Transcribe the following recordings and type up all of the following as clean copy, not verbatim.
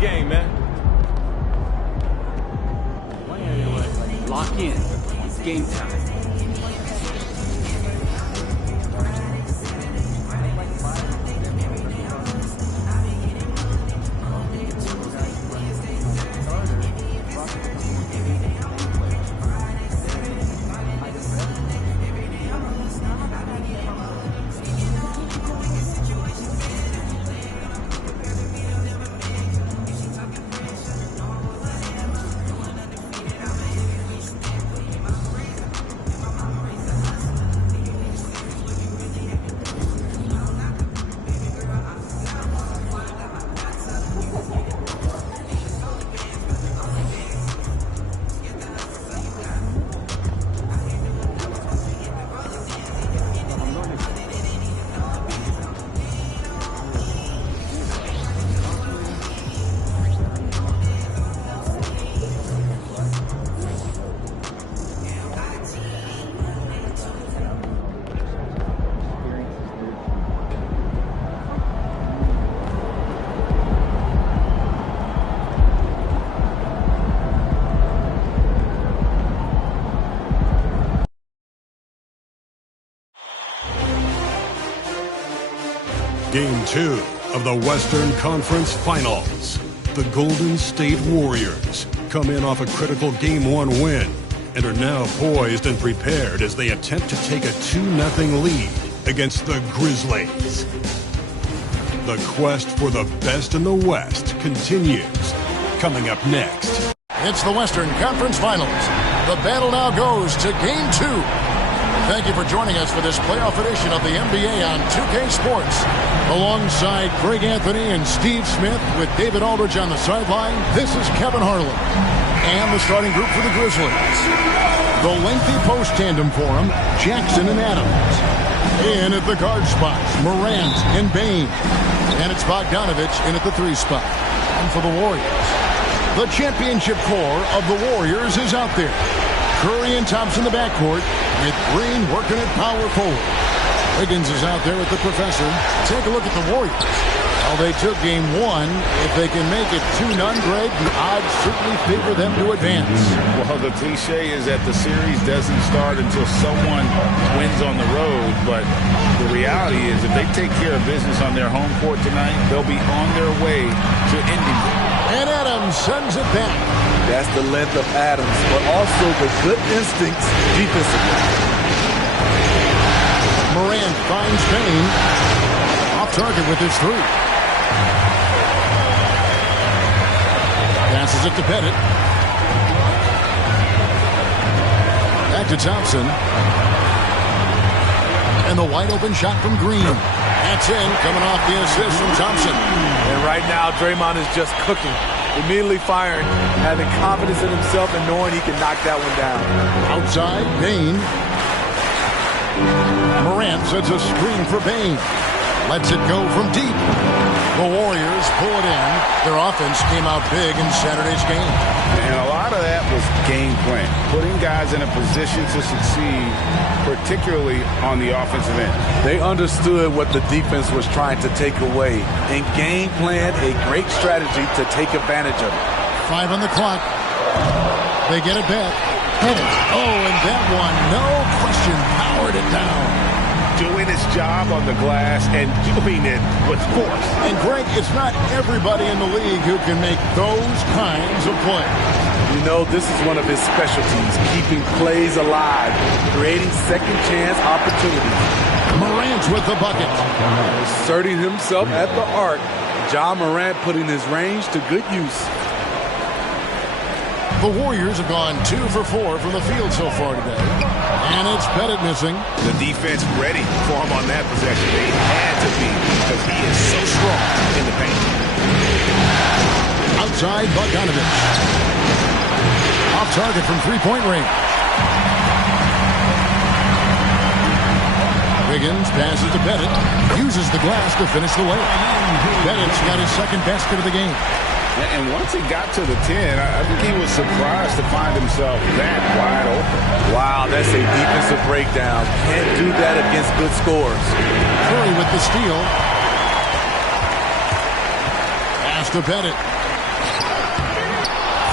game, man. Lock in. It's game time. Game 2 of the Western Conference Finals. The Golden State Warriors come in off a critical Game 1 win and are now poised and prepared as they attempt to take a 2-0 lead against the Grizzlies. The quest for the best in the West continues. Coming up next. It's the Western Conference Finals. The battle now goes to Game 2. Thank you for joining us for this playoff edition of the NBA on 2K Sports. Alongside Greg Anthony and Steve Smith with David Aldridge on the sideline, this is Kevin Harlan. And the starting group for the Grizzlies. The lengthy post tandem for them, Jackson and Adams. In at the guard spots, Morant and Bain. And it's Bogdanovich in at the 3 spot. And for the Warriors, the championship core of the Warriors is out there. Curry and Thompson in the backcourt, with Green working at power forward. Wiggins is out there with the professor. Take a look at the Warriors. Well, they took Game 1. If they can make it 2-0, Greg, the odds certainly favor them to advance. Well, the cliche is that the series doesn't start until someone wins on the road, but the reality is if they take care of business on their home court tonight, they'll be on their way to ending it. And Adams sends it back. That's the length of Adams, but also the good instincts defensively. Morant finds Bain. Off target with his 3. Passes it to Pettit. Back to Thompson. And the wide open shot from Green. That's in, coming off the assist from Thompson. And right now, Draymond is just cooking. Immediately firing, having confidence in himself and knowing he can knock that one down. Outside, Bain. Morant sets a screen for Bain. Lets it go from deep. The Warriors pull it in. Their offense came out big in Saturday's game. And a lot of that was game plan. Putting guys in a position to succeed, particularly on the offensive end. They understood what the defense was trying to take away and game plan a great strategy to take advantage of it. 5 on the clock. They get it back. Oh, and that one, no question, powered it down. Doing his job on the glass and doing it with force. And Greg, it's not everybody in the league who can make those kinds of plays. You know, this is one of his specialties, keeping plays alive, creating second chance opportunities. Morant with the bucket. Asserting himself at the arc. John Morant putting his range to good use. The Warriors have gone 2 for 4 from the field so far today. And it's Pettit missing. The defense ready for him on that possession. They had to be because he is so strong in the paint. Outside, Bogdanovich. Off target from 3-point range. Wiggins passes to Pettit. Uses the glass to finish the layup. Pettit's got his second basket of the game. And once he got to the 10, I think he was surprised to find himself that wide open. Wow, that's a defensive breakdown. Can't do that against good scores. Curry with the steal. Pass to Pettit.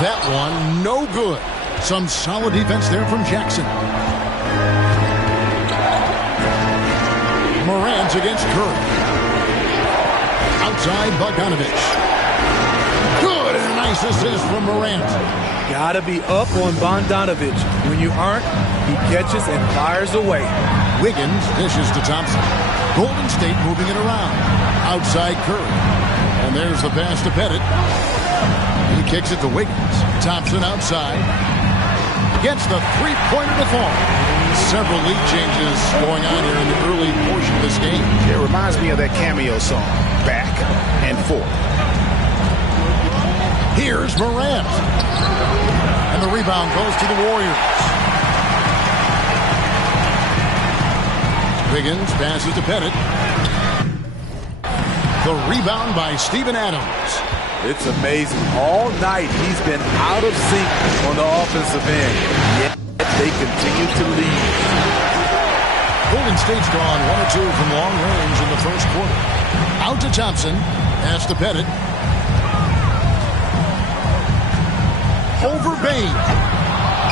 That one, no good. Some solid defense there from Jackson. Morant against Curry. Outside, Bogdanovich. Good, and a nice assist from Morant. Gotta be up on Bogdanovich. When you aren't, he catches and fires away. Wiggins dishes to Thompson. Golden State moving it around. Outside Curry. And there's the pass to Pettit. He kicks it to Wiggins. Thompson outside. Gets the three-pointer to fall. Several lead changes going on here in the early portion of this game. It reminds me of that cameo song, Back and Forth. Here's Morant. And the rebound goes to the Warriors. Wiggins passes to Pettit. The rebound by Steven Adams. It's amazing. All night he's been out of sync on the offensive end. Yet they continue to lead. Golden State's gone 1 or 2 from long range in the first quarter. Out to Thompson. Pass to Pettit. Over Bain.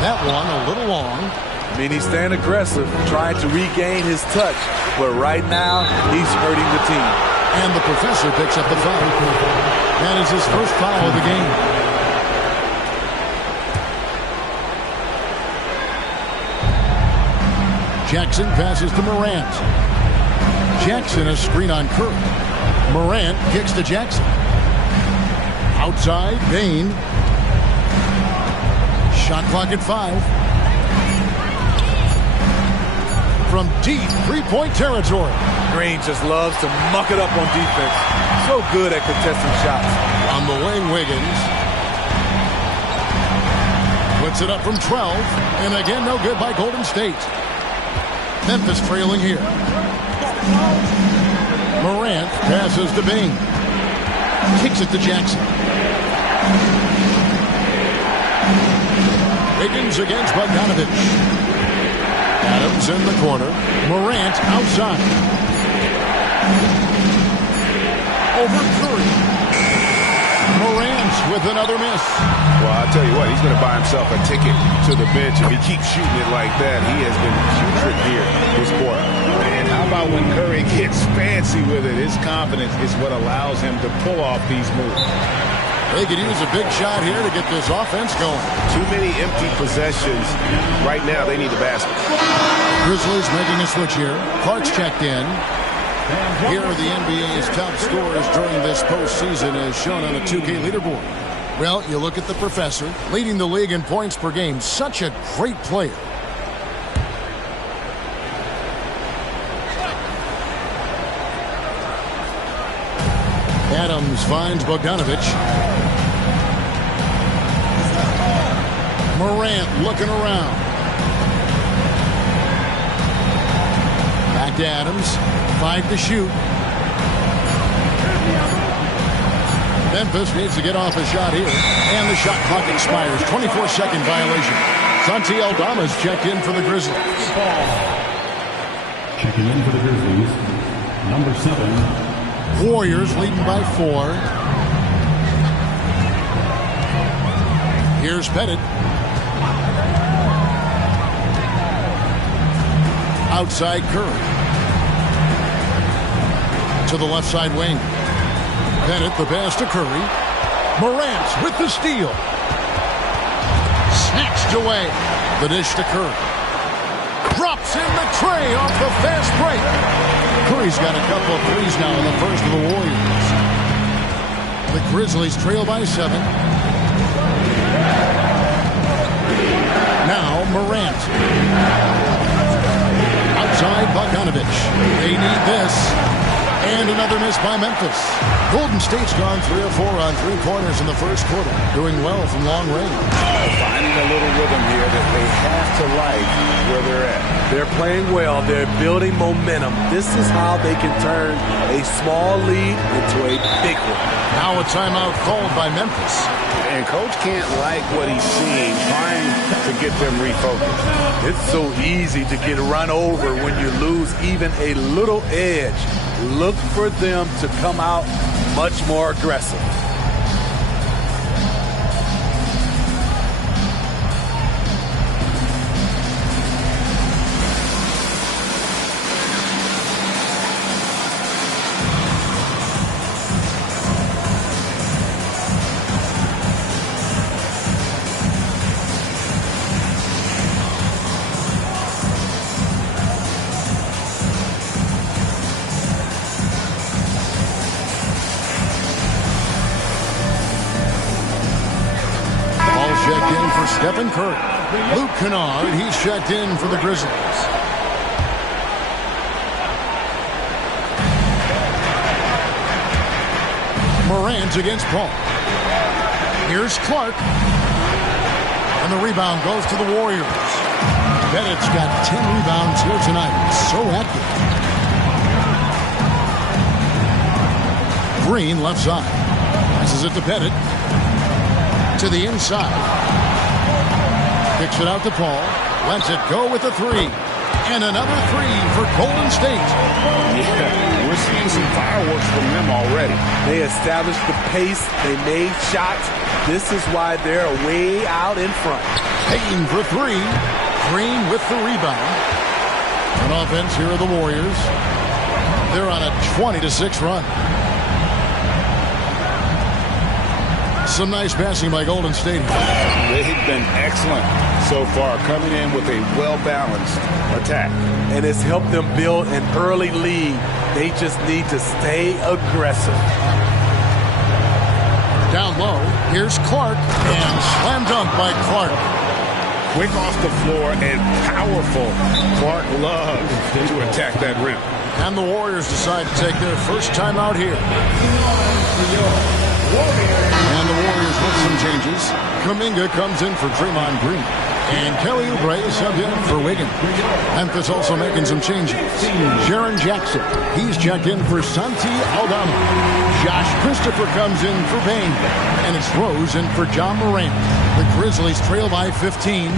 That one a little long. I mean, he's staying aggressive, trying to regain his touch. But right now, he's hurting the team. And the professor picks up the foul. That is his first foul of the game. Jackson passes to Morant. Jackson a screen on Curry. Morant kicks to Jackson. Outside, Bain. Shot clock at 5. From deep three-point territory. Green just loves to muck it up on defense. So good at contesting shots. On the wing, Wiggins. Puts it up from 12. And again, no good by Golden State. Memphis trailing here. Morant passes to Bain. Kicks it to Jackson. Wiggins against Bogdanovich. Adams in the corner. Morant outside. Over Curry. Morant with another miss. Well, I'll tell you what, he's going to buy himself a ticket to the bench if he keeps shooting it like that. He has been putrid here this quarter. And how about when Curry gets fancy with it? His confidence is what allows him to pull off these moves. They could use a big shot here to get this offense going. Too many empty possessions. Right now, they need the basket. Grizzlies making a switch here. Clark's checked in. Here are the NBA's top scorers during this postseason as shown on the 2K leaderboard. Well, you look at the professor, leading the league in points per game. Such a great player. Adams finds Bogdanovich. Morant looking around. Back to Adams. 5 to shoot. Memphis needs to get off a shot here. And the shot clock expires. 24-second violation. Santi Aldama's checked in for the Grizzlies. Checking in for the Grizzlies, number 7. Warriors leading by 4. Here's Pettit. Outside Curry. To the left side wing. Pettit the pass to Curry. Morant with the steal. Snatched away. The dish to Curry. Drops in the tray off the fast break. Curry's got a couple of threes now in the first of the Warriors. The Grizzlies trail by 7. Now Morant. Outside Bogdanovich. They need this. And another miss by Memphis. Golden State's gone 3 or 4 on three-pointers in the first quarter. Doing well from long range. Finding a little rhythm here that they have to like where they're at. They're playing well. They're building momentum. This is how they can turn a small lead into a big one. Now a timeout called by Memphis. And Coach can't like what he's seeing, trying to get them refocused. It's so easy to get run over when you lose even a little edge. Look for them to come out much more aggressive. Stephen Curry. Luke Kennard, he's checked in for the Grizzlies. Morant against Paul. Here's Clark. And the rebound goes to the Warriors. Bennett's got 10 rebounds here tonight. So active. Green left side. Passes it to Bennett. To the inside. Kicks it out to Paul. Lets it go with a three. And another three for Golden State. Yeah, we're seeing some fireworks from them already. They established the pace. They made shots. This is why they're way out in front. Payton for three. Green with the rebound. On offense, here are the Warriors. They're on a 20-6 run. Some nice passing by Golden State. They've been excellent so far, coming in with a well-balanced attack. And it's helped them build an early lead. They just need to stay aggressive. Down low, here's Clark, and slam dunk by Clark. Quick off the floor and powerful. Clark loves to attack that rim. And the Warriors decide to take their first time out here. And the Warriors with some changes. Kuminga comes in for Draymond Green. And Kelly Oubre is subbed in for Wiggins. Memphis also making some changes. Jaren Jackson, he's checked in for Santi Aldama. Josh Christopher comes in for Bane. And it's Rose in for John Morant. The Grizzlies trail by 15.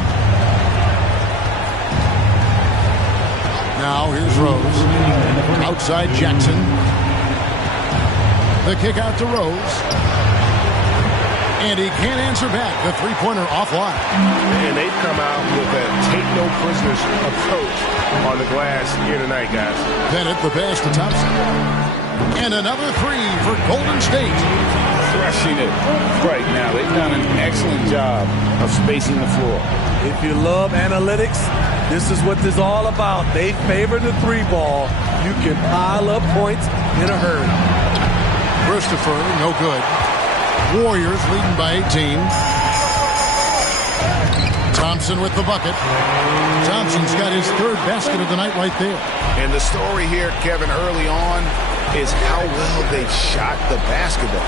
Now here's Rose. Outside Jackson. The kick out to Rose. And he can't answer back. The three-pointer offline. And they've come out with a take-no-prisoners approach on the glass here tonight, guys. Bennett, the pass to Thompson. And another three for Golden State. Crushing it right now. They've done an excellent job of spacing the floor. If you love analytics, this is what this is all about. They favor the three ball. You can pile up points in a hurry. Christopher, no good. Warriors leading by 18. Thompson with the bucket. Thompson's got his third basket of the night right there. And the story here, Kevin, early on is how well they shot the basketball.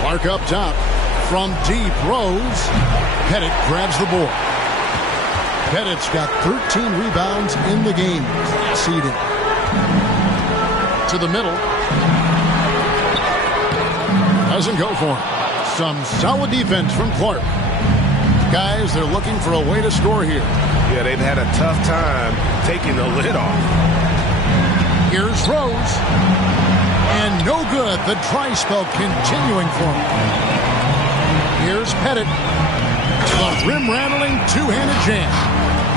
Clark up top. From deep, Rose. Pettit grabs the board. Pettit's got 13 rebounds in the game. Seeding. To the middle. Doesn't go for him. Some solid defense from Clark. Guys, they're looking for a way to score here. Yeah, they've had a tough time taking the lid off. Here's Rose. And no good. The try spell continuing for him. Here's Pettit. The rim-rattling two-handed jam.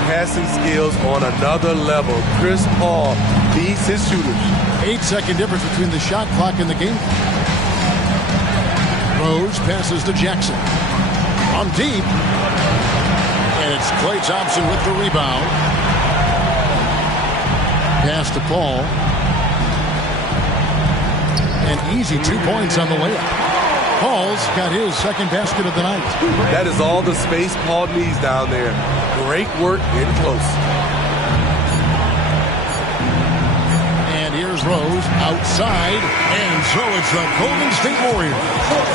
Passing skills on another level. Chris Paul beats his shooters. 8-second difference between the shot clock and the game. Rose passes to Jackson. On deep. And it's Klay Thompson with the rebound. Pass to Paul. And easy 2 points on the layup. Paul's got his second basket of the night. That is all the space Paul needs down there. Great work in close. And here's Rose outside. And so it's the Golden State Warriors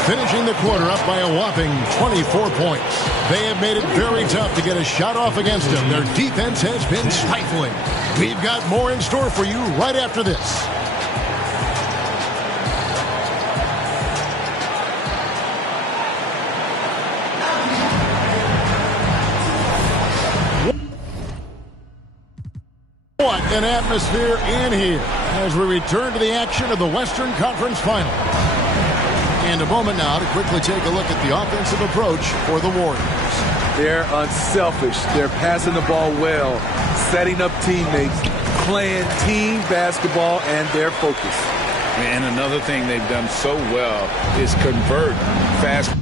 finishing the quarter up by a whopping 24 points. They have made it very tough to get a shot off against them. Their defense has been stifling. We've got more in store for you right after this. What an atmosphere in here as we return to the action of the Western Conference Final. And a moment now to quickly take a look at the offensive approach for the Warriors. They're unselfish. They're passing the ball well, setting up teammates, playing team basketball, and they're focused. And another thing they've done so well is convert fast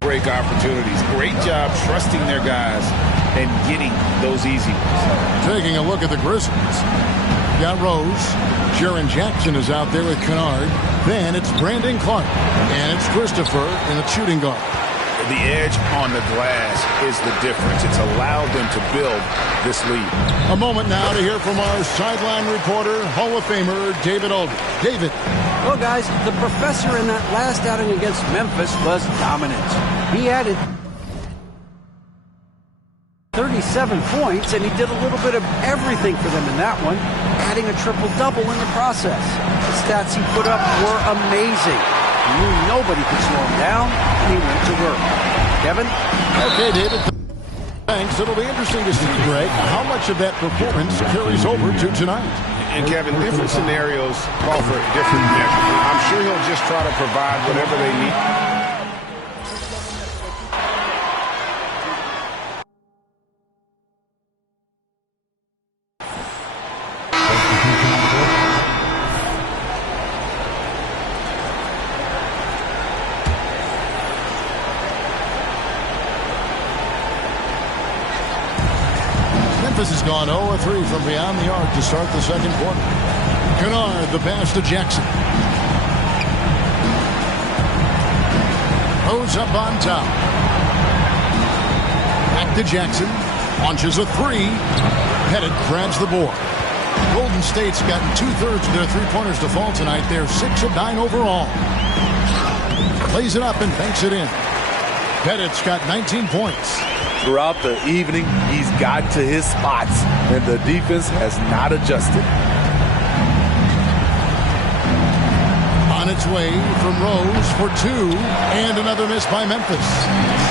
break opportunities. Great job trusting their guys and getting those easy ones. Taking a look at the Grizzlies. Got Rose. Jaron Jackson is out there with Kennard. Then it's Brandon Clark. And it's Christopher in the shooting guard. The edge on the glass is the difference. It's allowed them to build this lead. A moment now to hear from our sideline reporter, Hall of Famer David Aldridge. David. Well, guys, the professor in that last outing against Memphis was dominant. He added 37 points, and he did a little bit of everything for them in that one, adding a triple-double in the process. The stats he put up were amazing. He knew nobody could slow him down, and he went to work. Kevin? Okay, David. Thanks. It'll be interesting to see, Greg, how much of that performance carries over to tonight. And, Kevin, different scenarios call for different measures. I'm sure he'll just try to provide whatever they need. Memphis has gone 0-3 from beyond the arc to start the second quarter. Kennard, the pass to Jackson. Rose up on top. Back to Jackson. Launches a three. Pettit grabs the board. Golden State's gotten 2/3 of their three-pointers to fall tonight. They're 6 of 9 overall. Plays it up and banks it in. Pettit's got 19 points. Throughout the evening, he's got to his spots, and the defense has not adjusted. On its way from Rose for two, and another miss by Memphis.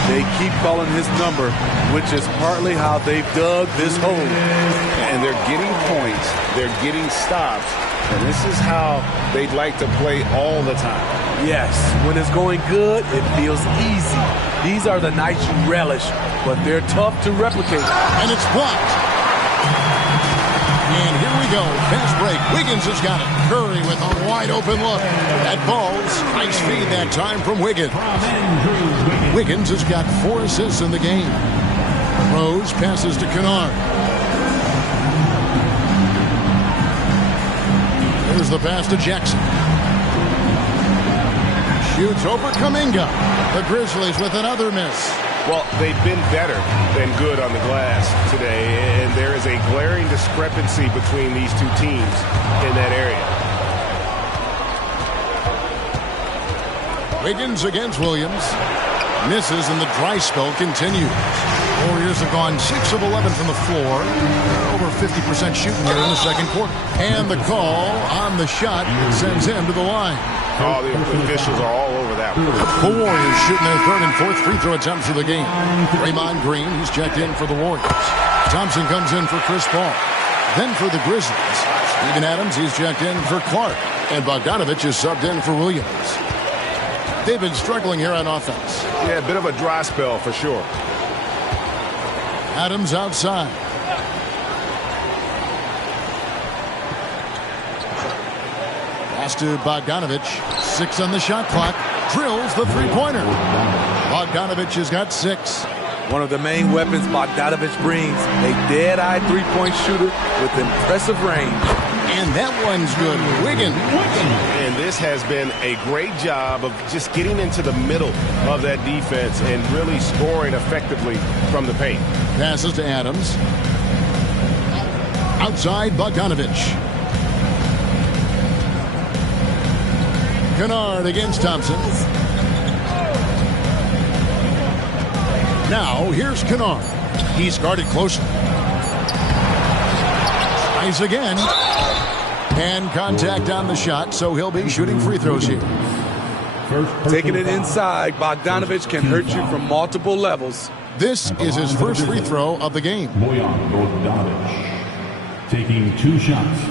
They keep calling his number, which is partly how they've dug this hole. And they're getting points, they're getting stops, and this is how they'd like to play all the time. Yes, when it's going good, it feels easy. These are the nights you relish, but they're tough to replicate. And it's blocked. And here we go. Fast break. Wiggins has got it. Curry with a wide open look. That ball's nice feed that time from Wiggins. Wiggins has got 4 assists in the game. Rose passes to Kennard. There's the pass to Jackson. Shoots over Kuminga. The Grizzlies with another miss. Well, they've been better than good on the glass today, and there is a glaring discrepancy between these two teams in that area. Wiggins against Williams. Misses, and the dry spell continues. Warriors have gone 6 of 11 from the floor. Over 50% shooting here in the second quarter. And the call on the shot sends him to the line. Oh, the officials are all over that one. The Warriors shooting their third and fourth free throw attempts of the game. Draymond Green, he's checked in for the Warriors. Thompson comes in for Chris Paul. Then for the Grizzlies, Steven Adams, he's checked in for Clark. And Bogdanovich is subbed in for Williams. They've been struggling here on offense. Yeah, a bit of a dry spell for sure. Adams outside. Pass to Bogdanovich. 6 on the shot clock. Drills the three-pointer. Bogdanovich has got 6. One of the main weapons Bogdanovich brings, a dead-eye three-point shooter with impressive range. And that one's good. Wiggins. And this has been a great job of just getting into the middle of that defense and really scoring effectively from the paint. Passes to Adams. Outside, Bogdanovich. Kennard against Thompson. Now, here's Kennard. He's guarded closely. Tries again. And contact on the shot, so he'll be shooting free throws here. Taking it inside, Bogdanovich can hurt you from multiple levels. This is his first free throw of the game. Bojan Bogdanovic taking 2 shots.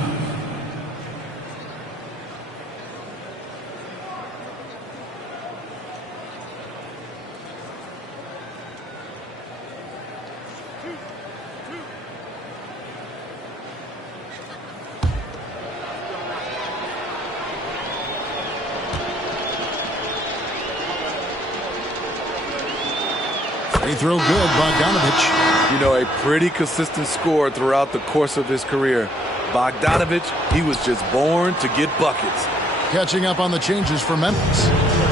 Free throw good, Bogdanovich. You know, a pretty consistent scorer throughout the course of his career. Bogdanovich, he was just born to get buckets. Catching up on the changes for Memphis.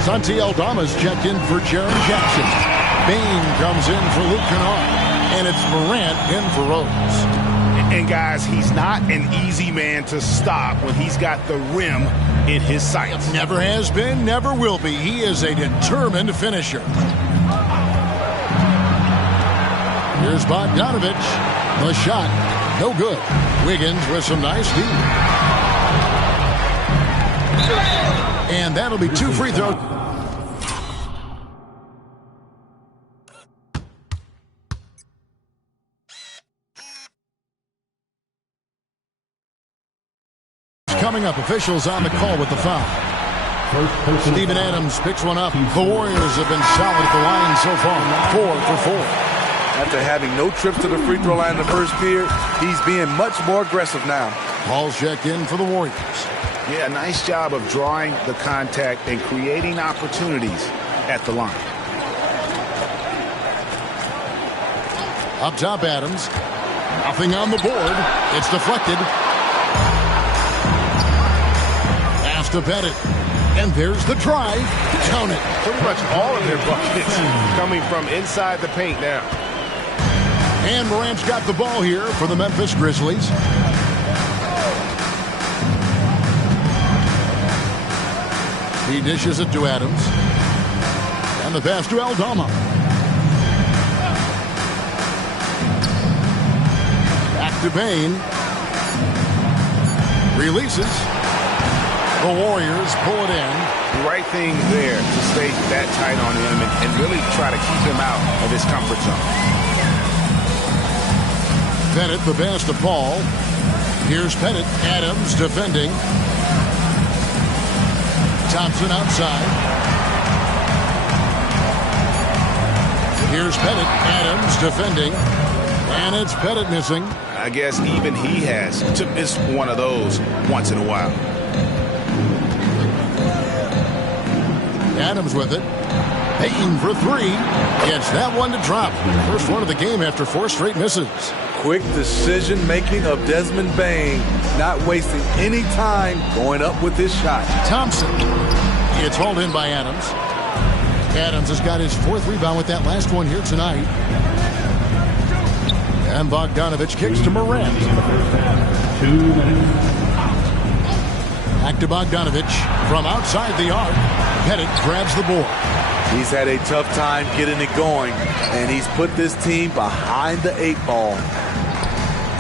Santi Aldama's checked in for Jaren Jackson. Bane comes in for Luke Kennard. And it's Morant in for Rose. And guys, he's not an easy man to stop when he's got the rim in his sights. Never has been, never will be. He is a determined finisher. Here's Bogdanovich. The shot, no good. Wiggins with some nice D. And that'll be 2 free throws. Coming up, officials on the call with the foul. Steven Adams picks one up. The Warriors have been solid at the line so far. 4 for 4. After having no trips to the free throw line in the first period, he's being much more aggressive now. Paul's checked in for the Warriors. Yeah, nice job of drawing the contact and creating opportunities at the line. Up top, Adams. Nothing on the board. It's deflected. Pass to Pettit. And there's the drive. Count it. Pretty much all of their buckets coming from inside the paint now. And Morant's got the ball here for the Memphis Grizzlies. He dishes it to Adams. And the pass to Aldama. Back to Bane. Releases. The Warriors pull it in. The right thing there to stay that tight on him and really try to keep him out of his comfort zone. Pettit the pass to Paul. Here's Pettit. Adams defending. Thompson outside. Here's Pettit. Adams defending. And it's Pettit missing. I guess even he has to miss one of those once in a while. Adams with it. Payton for 3. Gets that one to drop. First one of the game after 4 straight misses. Quick decision-making of Desmond Bane, not wasting any time going up with his shot. Thompson. It's hauled in by Adams. Adams has got his 4th rebound with that last one here tonight. And Bogdanovich kicks to Morant. 2 minutes. Back to Bogdanovich from outside the arc. Pettit grabs the board. He's had a tough time getting it going, and he's put this team behind the 8 ball.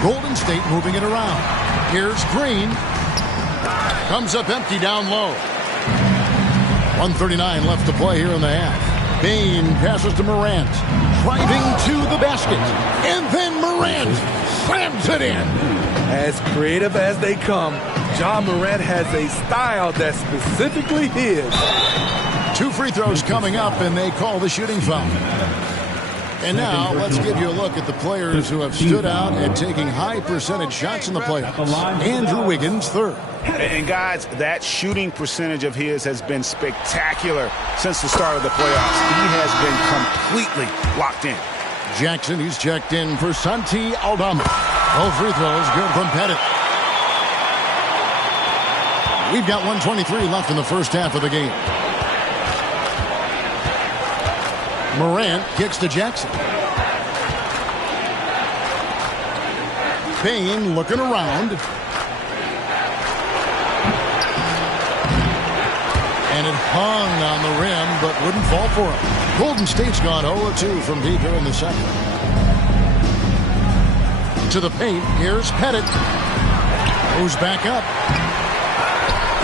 Golden State moving it around. Here's Green. Comes up empty down low. 1:39 left to play here in the half. Bane passes to Morant. Driving to the basket. And then Morant slams it in. As creative as they come, John Morant has a style that's specifically his. 2 free throws coming up, and they call the shooting foul. And now let's give you a look at the players who have stood out at taking high percentage shots in the playoffs. Andrew Wiggins, 3rd. And guys, that shooting percentage of his has been spectacular since the start of the playoffs. He has been completely locked in. Jackson, he's checked in for Santi Aldama. All free throws good from Pettit. We've got 1:23 left in the first half of the game. Morant kicks to Jackson. Bane looking around. And it hung on the rim, but wouldn't fall for him. Golden State's gone 0-2 from deep here in the second. To the paint, here's Pettit. Moves back up.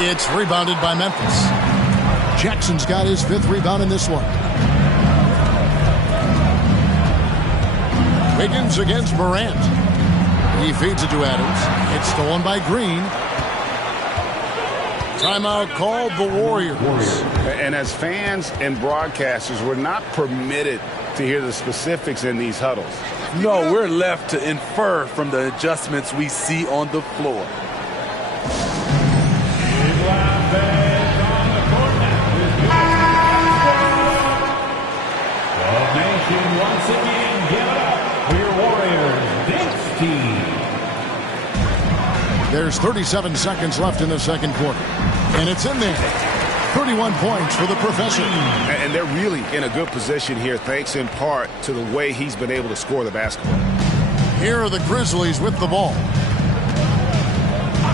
It's rebounded by Memphis. Jackson's got his 5th rebound in this one. Wiggins against Morant. He feeds it to Adams. It's stolen by Green. Timeout called the Warriors. And as fans and broadcasters, we're not permitted to hear the specifics in these huddles. No, we're left to infer from the adjustments we see on the floor. Once again, give it up for your Warriors dance team. There's 37 seconds left in the second quarter. And it's in there. 31 points for the professor. And they're really in a good position here, thanks in part to the way he's been able to score the basketball. Here are the Grizzlies with the ball.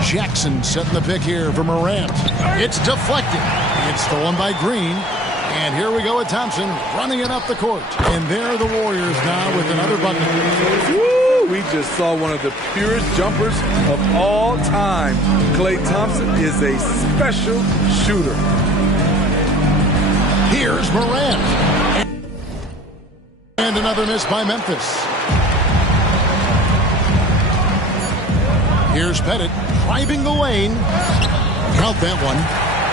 Jackson setting the pick here for Morant. It's deflected. It's stolen by Green. And here we go with Thompson running it up the court. And there are the Warriors now with another bucket. Woo! We just saw one of the purest jumpers of all time. Klay Thompson is a special shooter. Here's Morant. And another miss by Memphis. Here's Pettit driving the lane. Count that one.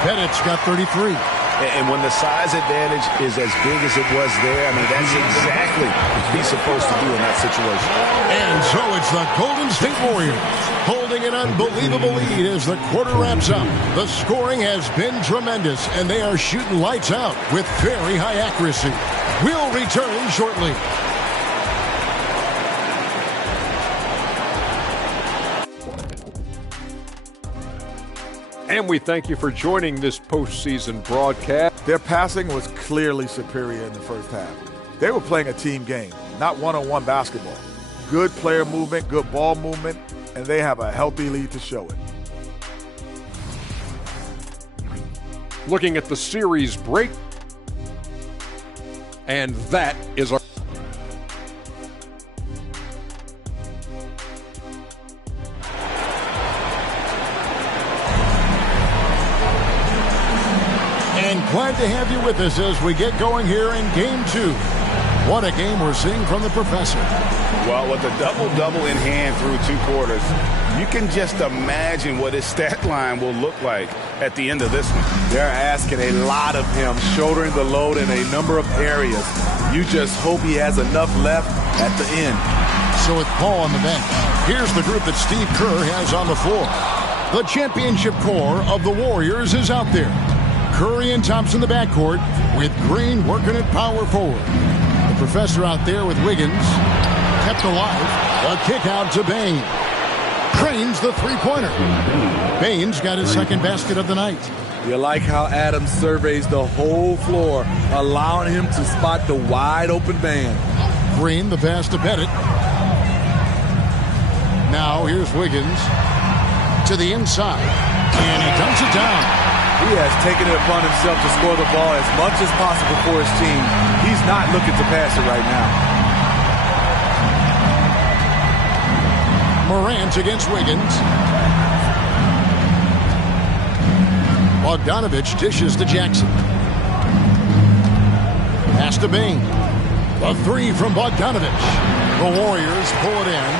Pettit's got 33. And when the size advantage is as big as it was there, I mean, that's exactly what he's supposed to do in that situation. And so it's the Golden State Warriors holding an unbelievable lead as the quarter wraps up. The scoring has been tremendous, and they are shooting lights out with very high accuracy. We'll return shortly. And we thank you for joining this postseason broadcast. Their passing was clearly superior in the first half. They were playing a team game, not one-on-one basketball. Good player movement, good ball movement, and they have a healthy lead to show it. Looking at the series break. And that is our... Glad to have you with us as we get going here in Game 2. What a game we're seeing from the professor. Well, with a double-double in hand through 2 quarters, you can just imagine what his stat line will look like at the end of this one. They're asking a lot of him, shouldering the load in a number of areas. You just hope he has enough left at the end. So with Paul on the bench, here's the group that Steve Kerr has on the floor. The championship core of the Warriors is out there. Curry and Thompson in the backcourt with Green working at power forward. The professor out there with Wiggins. Kept alive. A kick out to Bain. Trains the three-pointer. Bain's got his second basket of the night. You like how Adams surveys the whole floor, allowing him to spot the wide-open man. Green, the pass to Pettit. Now here's Wiggins to the inside. And he dunks it down. He has taken it upon himself to score the ball as much as possible for his team. He's not looking to pass it right now. Morant against Wiggins. Bogdanovich dishes to Jackson. Pass to Bain. The three from Bogdanovich. The Warriors pull it in.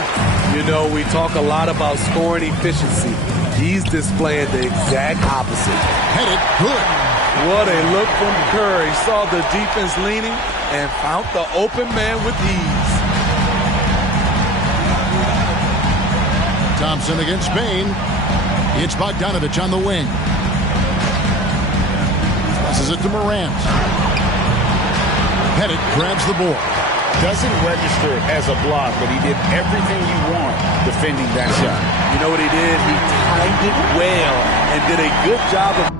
You know, we talk a lot about scoring efficiency. He's displaying the exact opposite. Pettit, good. What a look from Curry. Saw the defense leaning and found the open man with ease. Thompson against Bain. It's Bogdanovich on the wing. Passes it to Morant. Pettit grabs the ball. Doesn't register as a block, but he did everything you want defending that shot. You know what he did? He timed it well and did a good job of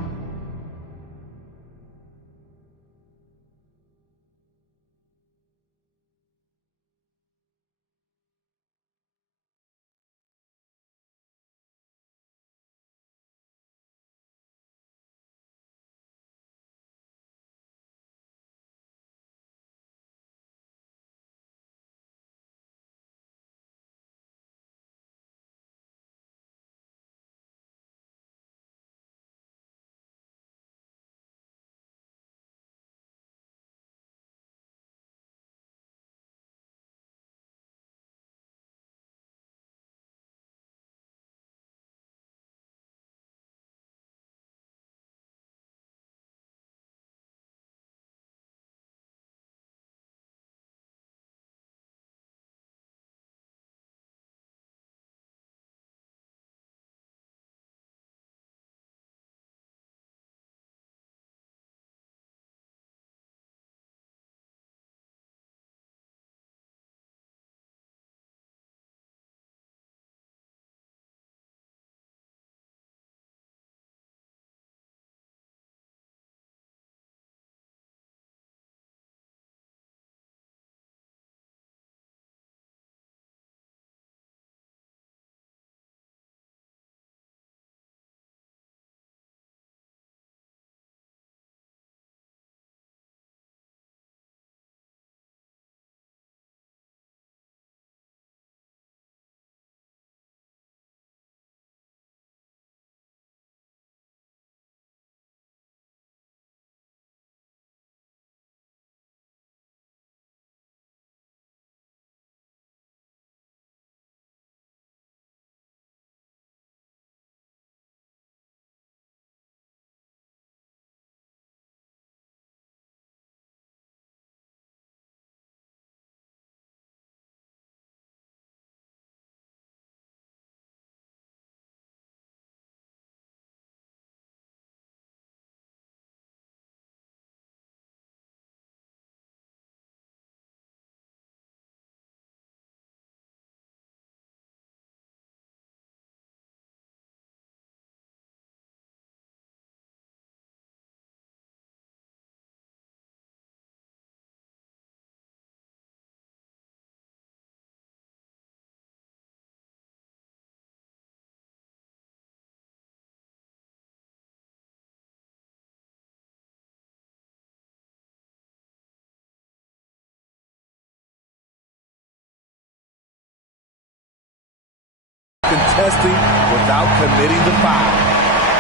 contesting without committing the foul.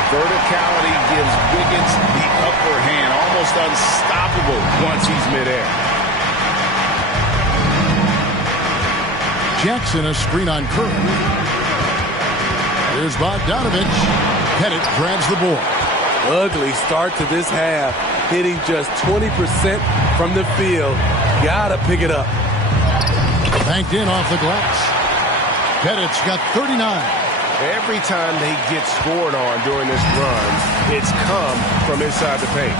Verticality gives Wiggins the upper hand, almost unstoppable once he's midair. Jackson a screen on Curry. Here's Bogdanovich. Pettit grabs the board. Ugly start to this half. Hitting just 20% from the field. Gotta pick it up. Banked in off the glass. Pettit's got 39. Every time they get scored on during this run, it's come from inside the paint.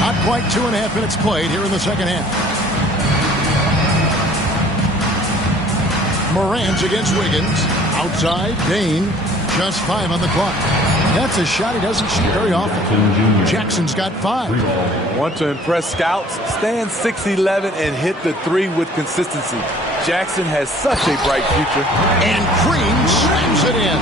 Not quite 2.5 minutes played here in the second half. Morant against Wiggins. Outside, Dane. Just 5 on the clock. That's a shot he doesn't shoot very often. Jackson's got 5. Want to impress scouts? Stand 6'11" and hit the 3 with consistency. Jackson has such a bright future. And Green slams it in.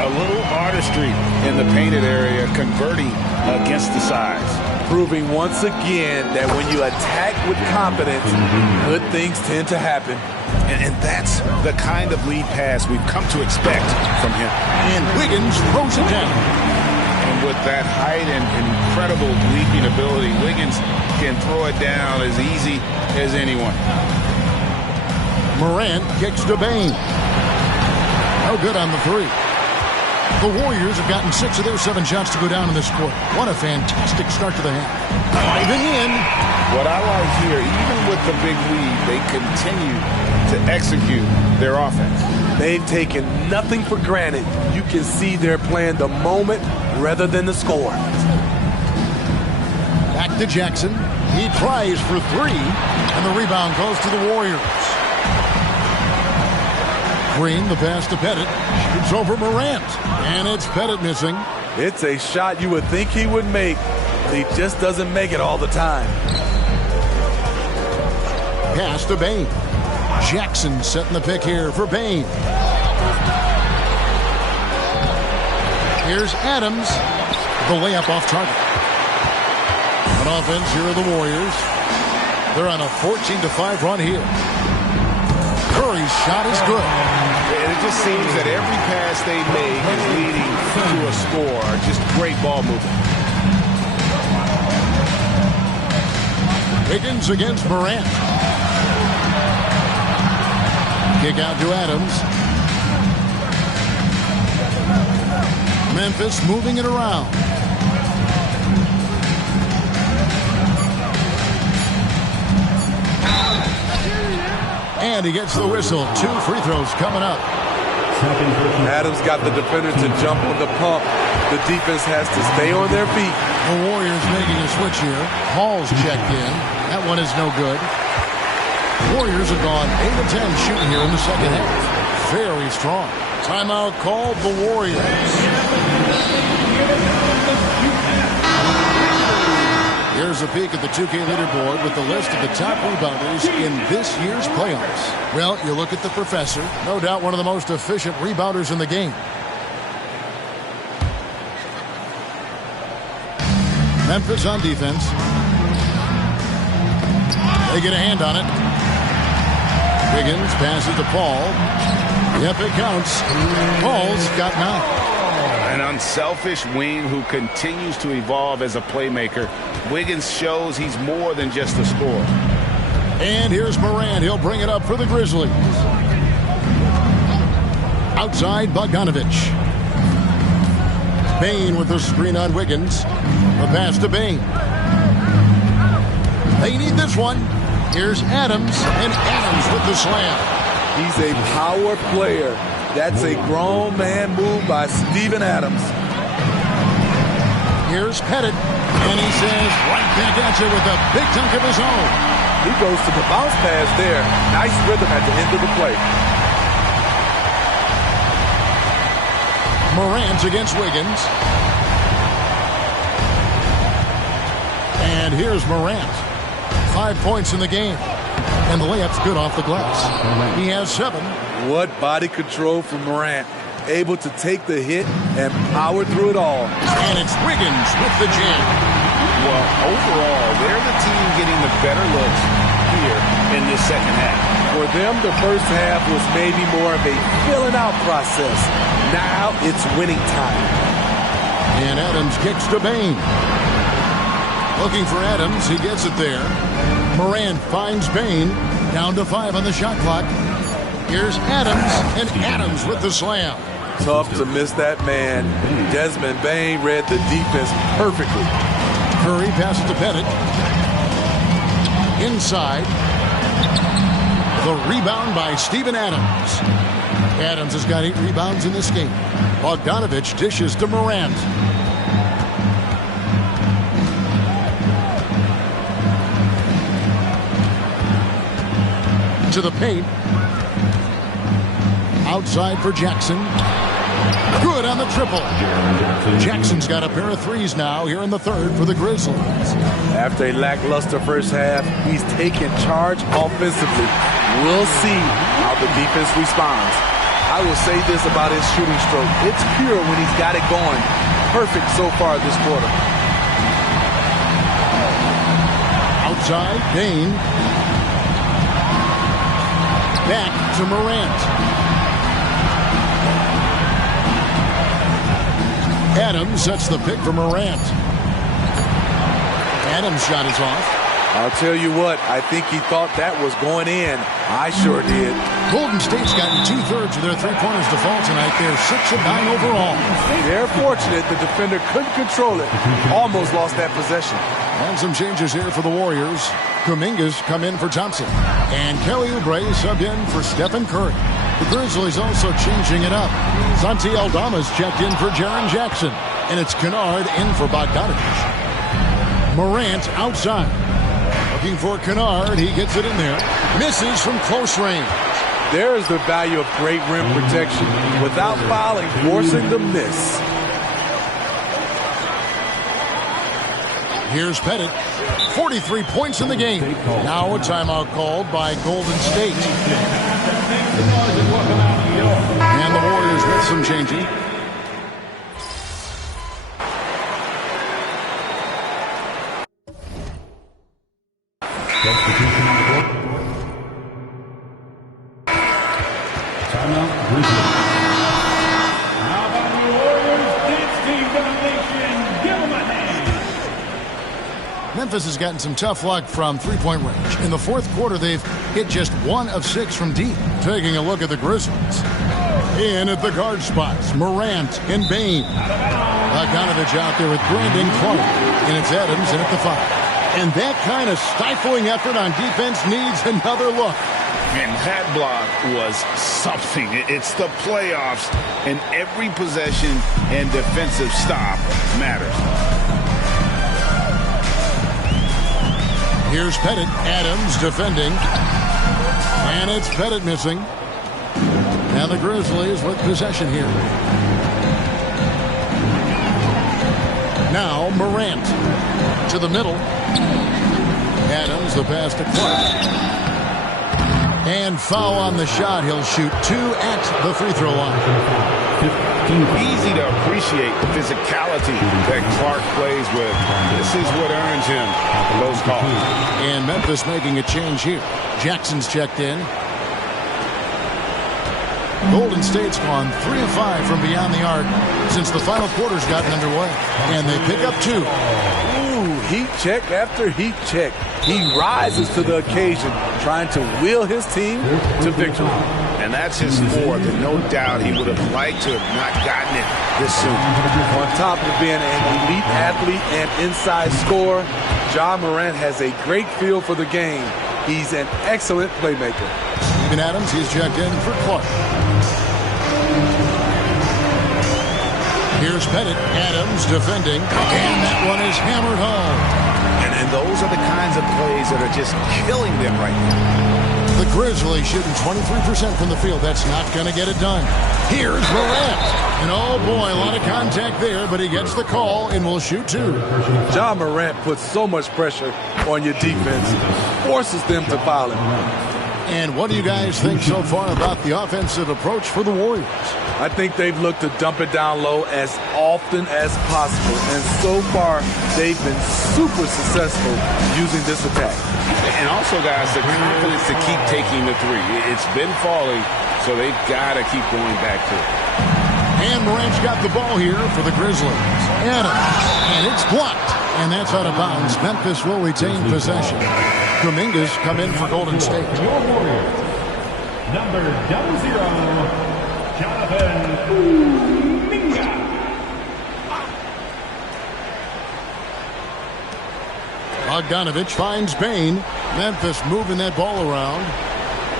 A little artistry in the painted area, converting against the size. Proving once again that when you attack with confidence, good things tend to happen. And that's the kind of lead pass we've come to expect from him. And Wiggins throws it down. And with that height and incredible leaping ability, Wiggins can throw it down as easy as anyone. Morant kicks to Bane. No good on the 3. The Warriors have gotten 6 of their 7 shots to go down in this quarter. What a fantastic start to the half. Driving in. What I like here, even with the big lead, they continue to execute their offense. They've taken nothing for granted. You can see they're playing the moment rather than the score. Back to Jackson. He tries for 3, and the rebound goes to the Warriors. Green, the pass to Pettit. Shoots over Morant, and it's Pettit missing. It's a shot you would think he would make, but he just doesn't make it all the time. Pass to Bane. Jackson setting the pick here for Bane. Here's Adams. The layup off target. On offense, here are the Warriors. They're on a 14-5 run here. Curry's shot is good. And it just seems that every pass they make is leading to a score. Just great ball movement. Wiggins against Morant. Kick out to Adams. Memphis moving it around. And he gets the whistle. 2 free throws coming up. Adams got the defender to jump on the pump. The defense has to stay on their feet. The Warriors making a switch here. Hall's checked in. That one is no good. Warriors have gone 8 of 10 shooting here in the second half. Very strong. Timeout called the Warriors. Here's a peek at the 2K leaderboard with the list of the top rebounders in this year's playoffs. Well, you look at the professor, no doubt one of the most efficient rebounders in the game. Memphis on defense. They get a hand on it. Wiggins passes to Paul. Yep, it counts. Paul's got 9. An unselfish wing who continues to evolve as a playmaker. Wiggins shows he's more than just a scorer. And here's Morant. He'll bring it up for the Grizzlies. Outside, Bogdanovich. Bane with the screen on Wiggins. The pass to Bane. They need this one. Here's Adams, and Adams with the slam. He's a power player. That's a grown man move by Steven Adams. Here's Pettit, and he says right back at you with a big dunk of his own. He goes to the bounce pass there. Nice rhythm at the end of the play. Morant against Wiggins. And here's Morant. 5 points in the game. And the layup's good off the glass. He has 7. What body control from Morant. Able to take the hit and power through it all. And it's Wiggins with the jam. Well, overall, they're the team getting the better looks here in this second half. For them, the first half was maybe more of a filling out process. Now it's winning time. And Adams kicks to Bain. Looking for Adams. He gets it there. Morant finds Bain. Down to 5 on the shot clock. Here's Adams. And Adams with the slam. Tough to miss that man. Desmond Bain read the defense perfectly. Curry passes to Pettit. Inside. The rebound by Steven Adams. Adams has got 8 rebounds in this game. Bogdanovich dishes to Morant. To the paint. Outside for Jackson. Good on the triple. Jackson's got a pair of threes now here in the third for the Grizzlies. After a lackluster first half, he's taking charge offensively. We'll see how the defense responds. I will say this about his shooting stroke. It's pure when he's got it going. Perfect so far this quarter. Outside, Bain. Back to Morant. Adams sets the pick for Morant. Adams' shot is off. I'll tell you what, I think he thought that was going in. I sure did. Golden State's gotten 2/3 of their three-pointers to fall tonight. They're 6 of 9 overall. They're fortunate the defender couldn't control it. Almost lost that possession. And some changes here for the Warriors. Kuminga's come in for Thompson. And Kelly Oubre subbed in for Stephen Curry. The Grizzlies also changing it up. Santi Aldama's checked in for Jaren Jackson. And it's Kennard in for Bogdanovich. Morant outside. Looking for Kennard. He gets it in there. Misses from close range. There is the value of great rim protection. Without fouling, forcing the miss. Here's Pettit. 43 points in the game. Now a timeout called by Golden State. And the Warriors with some changing. Substitution on the court. Timeout, Grizzlies. How about the Warriors? Dance team domination. Give them a hand. Memphis has gotten some tough luck from three-point range. In the fourth quarter, they've hit just 1 of 6 from deep. Taking a look at the Grizzlies. In at the guard spots, Morant and Bain. Bogdanovich out there with Brandon Clark. And it's Adams in at the 5. And that kind of stifling effort on defense needs another look. And that block was something. It's the playoffs, and every possession and defensive stop matters. Here's Pettit. Adams defending. And it's Pettit missing. And the Grizzlies with possession here. Now Morant to the middle. Adams, the pass to Clark. And foul on the shot. He'll shoot 2 at the free throw line. Easy to appreciate the physicality that Clark plays with. This is what earns him those calls. And Memphis making a change here. Jackson's checked in. Golden State's gone 3 of 5 from beyond the arc since the final quarter's gotten underway. And they pick up 2. Ooh, heat check after heat check. He rises to the occasion, trying to wheel his team to victory. And that's his fourth, and no doubt he would have liked to have not gotten it this soon. On top of being an elite athlete and inside scorer, Ja Morant has a great feel for the game. He's an excellent playmaker. Steven Adams, he's checked in for Clark. Here's Pettit. Adams defending. And that one is hammered home. And those are the kinds of plays that are just killing them right now. The Grizzlies shooting 23% from the field. That's not going to get it done. Here's Morant. And oh boy, a lot of contact there, but he gets the call and will shoot 2. Ja Morant puts so much pressure on your defense, forces them to foul him. And what do you guys think so far about the offensive approach for the Warriors? I think they've looked to dump it down low as often as possible, and so far they've been super successful using this attack. And also, guys, the confidence to keep taking the three. It's been falling, so they've got to keep going back to it. And Morant's got the ball here for the Grizzlies. And it's blocked. And that's out of bounds. Memphis will retain possession. Kuminga's come in for Golden State. Your Warriors, number 00, Jonathan Kuminga. Bogdanovich finds Bain. Memphis moving that ball around.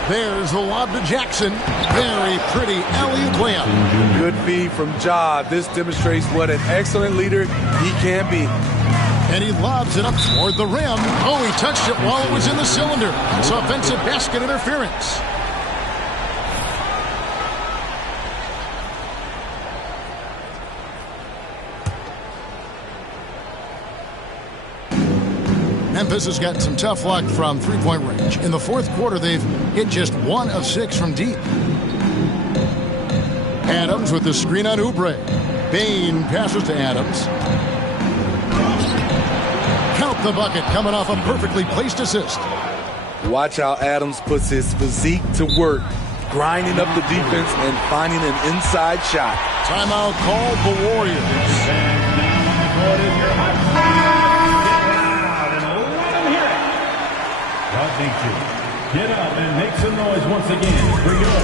There's the lob to Jackson. Very pretty alley-oop layup. Good feed from Ja. This demonstrates what an excellent leader he can be. And he lobs it up toward the rim. Oh, he touched it while it was in the cylinder. It's offensive basket interference. Memphis has got some tough luck from three-point range. In the fourth quarter, they've hit just 1 of 6 from deep. Adams with the screen on Oubre. Bain passes to Adams. Count the bucket coming off a perfectly placed assist. Watch how Adams puts his physique to work, grinding up the defense and finding an inside shot. Timeout called the Warriors. And now on the court is your hot get up and make some noise once again for your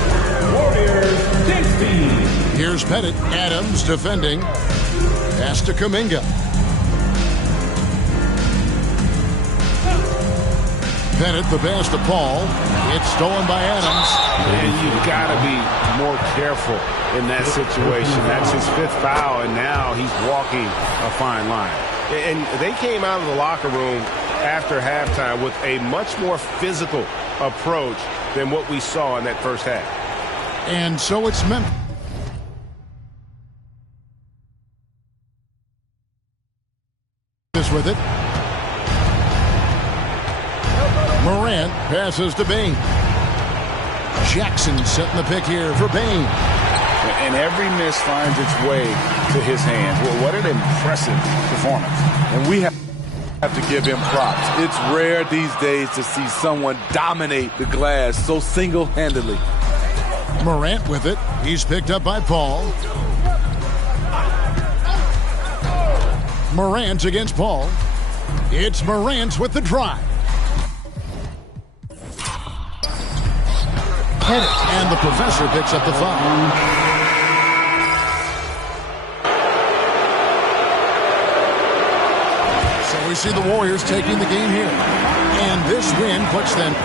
Warriors dance team. Here's Pettit. Adams defending. Pass to Kuminga. Pettit the pass to Paul. It's stolen by Adams. And you've got to be more careful in that situation. That's his 5th foul, and now he's walking a fine line. And they came out of the locker room after halftime with a much more physical approach than what we saw in that first half. And so it's Memphis with it. Morant passes to Bain. Jackson setting the pick here for Bain. And every miss finds its way to his hands. Well, what an impressive performance. And we have to give him props. It's rare these days to see someone dominate the glass so single-handedly. Morant with it. He's picked up by Paul. Morant against Paul. It's Morant with the drive. And the professor picks up the foul. So we see the Warriors taking the game here. And this win puts them...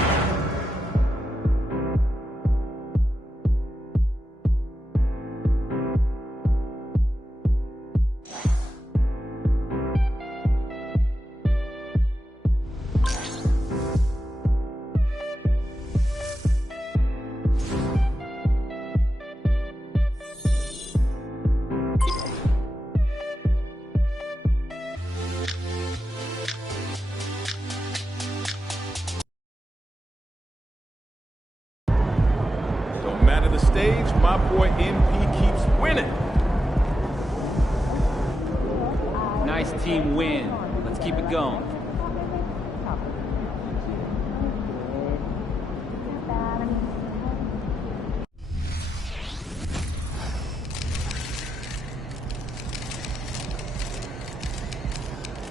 the stage, my boy MP keeps winning. Nice team win. Let's keep it going.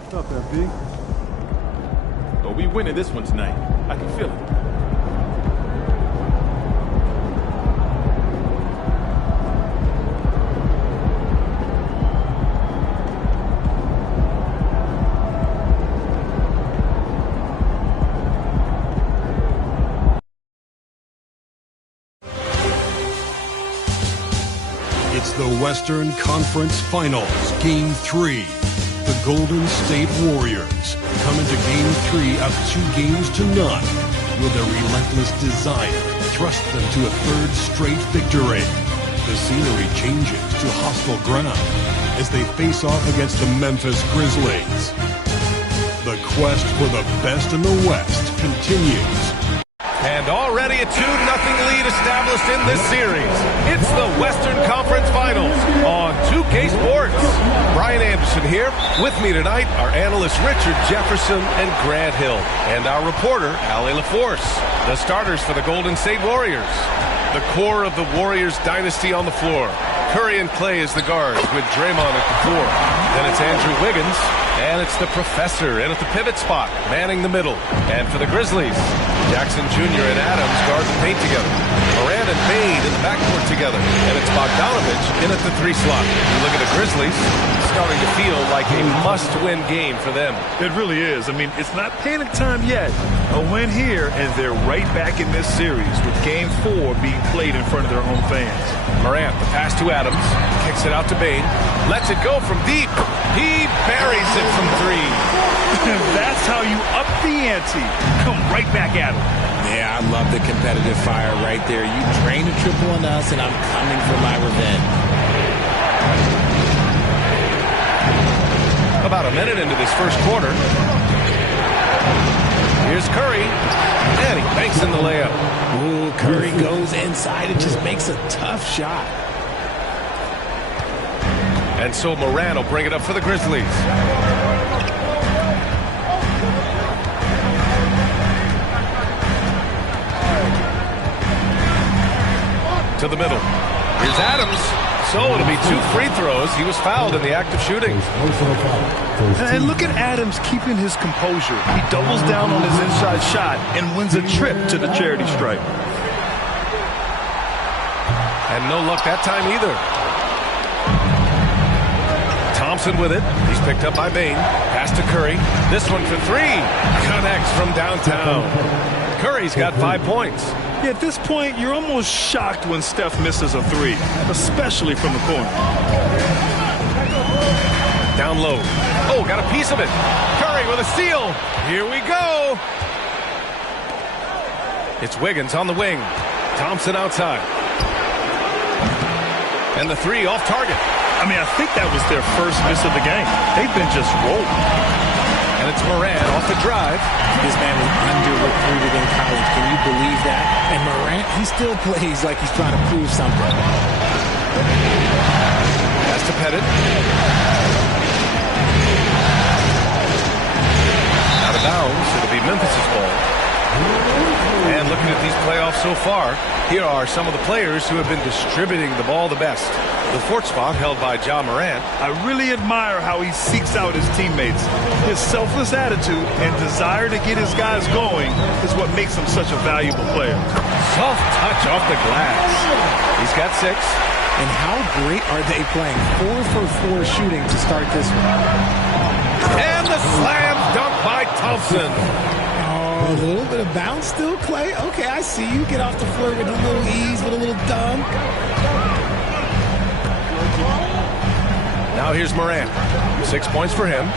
What's up, MP? Oh, we winning this one tonight. I can feel it. It's the Western Conference Finals, Game 3. The Golden State Warriors come into Game 3 up 2 games to none. Will their relentless desire thrust them to a third straight victory? The scenery changes to hostile ground as they face off against the Memphis Grizzlies. The quest for the best in the West continues. And already a 2-0 lead established in this series. It's the Western Conference Finals on 2K Sports. Brian Anderson here. With me tonight are analysts Richard Jefferson and Grant Hill, and our reporter, Allie LaForce. The starters for the Golden State Warriors. The core of the Warriors dynasty on the floor. Curry and Clay as the guards with Draymond at the 4. Then it's Andrew Wiggins, and it's the professor in at the pivot spot, manning the middle. And for the Grizzlies, Jackson Jr. and Adams guard the paint together. Morant and Bane in the backcourt together. And it's Bogdanovich in at the 3 slot. You look at the Grizzlies, starting to feel like a must-win game for them. It really is. I mean, it's not panic time yet. A win here, and they're right back in this series with Game 4 being played in front of their home fans. Morant, the pass to Adams, kicks it out to Bane, lets it go from deep. He buries it from 3. That's how you up the ante. Come right back at him. Yeah, I love the competitive fire right there. You drain a triple on us, and I'm coming for my revenge. About a minute into this first quarter. Here's Curry, and he banks in the layup. Ooh, Curry goes inside and just makes a tough shot. And so Morant will bring it up for the Grizzlies. To the middle. Here's Adams. So it'll be 2 free throws. He was fouled in the act of shooting. And look at Adams keeping his composure. He doubles down on his inside shot and wins a trip to the charity stripe. And no luck that time either. Thompson with it. He's picked up by Bane. Pass to Curry. This one for 3. Connects from downtown. Curry's got 5 points. Yeah, at this point, you're almost shocked when Steph misses a 3, especially from the corner. Down low. Oh, got a piece of it. Curry with a steal. Here we go. It's Wiggins on the wing. Thompson outside. And the 3 off target. I mean, I think that was their first miss of the game. They've been just rolling. And it's Morant off the drive. This man was under-recruited in college. Can you believe that? And Morant, he still plays like he's trying to prove something. That's to Pettit. Out of bounds. It'll be Memphis' ball. And looking at these playoffs so far, here are some of the players who have been distributing the ball the best. The 4th spot held by Ja Morant. I really admire how he seeks out his teammates. His selfless attitude and desire to get his guys going is what makes him such a valuable player. Soft touch off the glass. He's got 6. And how great are they playing? 4 for 4 shooting to start this one. And the slam dunk by Thompson. A little bit of bounce still, Clay. Okay, I see you. Get off the floor with a little ease, with a little dunk. Now here's Morant. 6 points for him.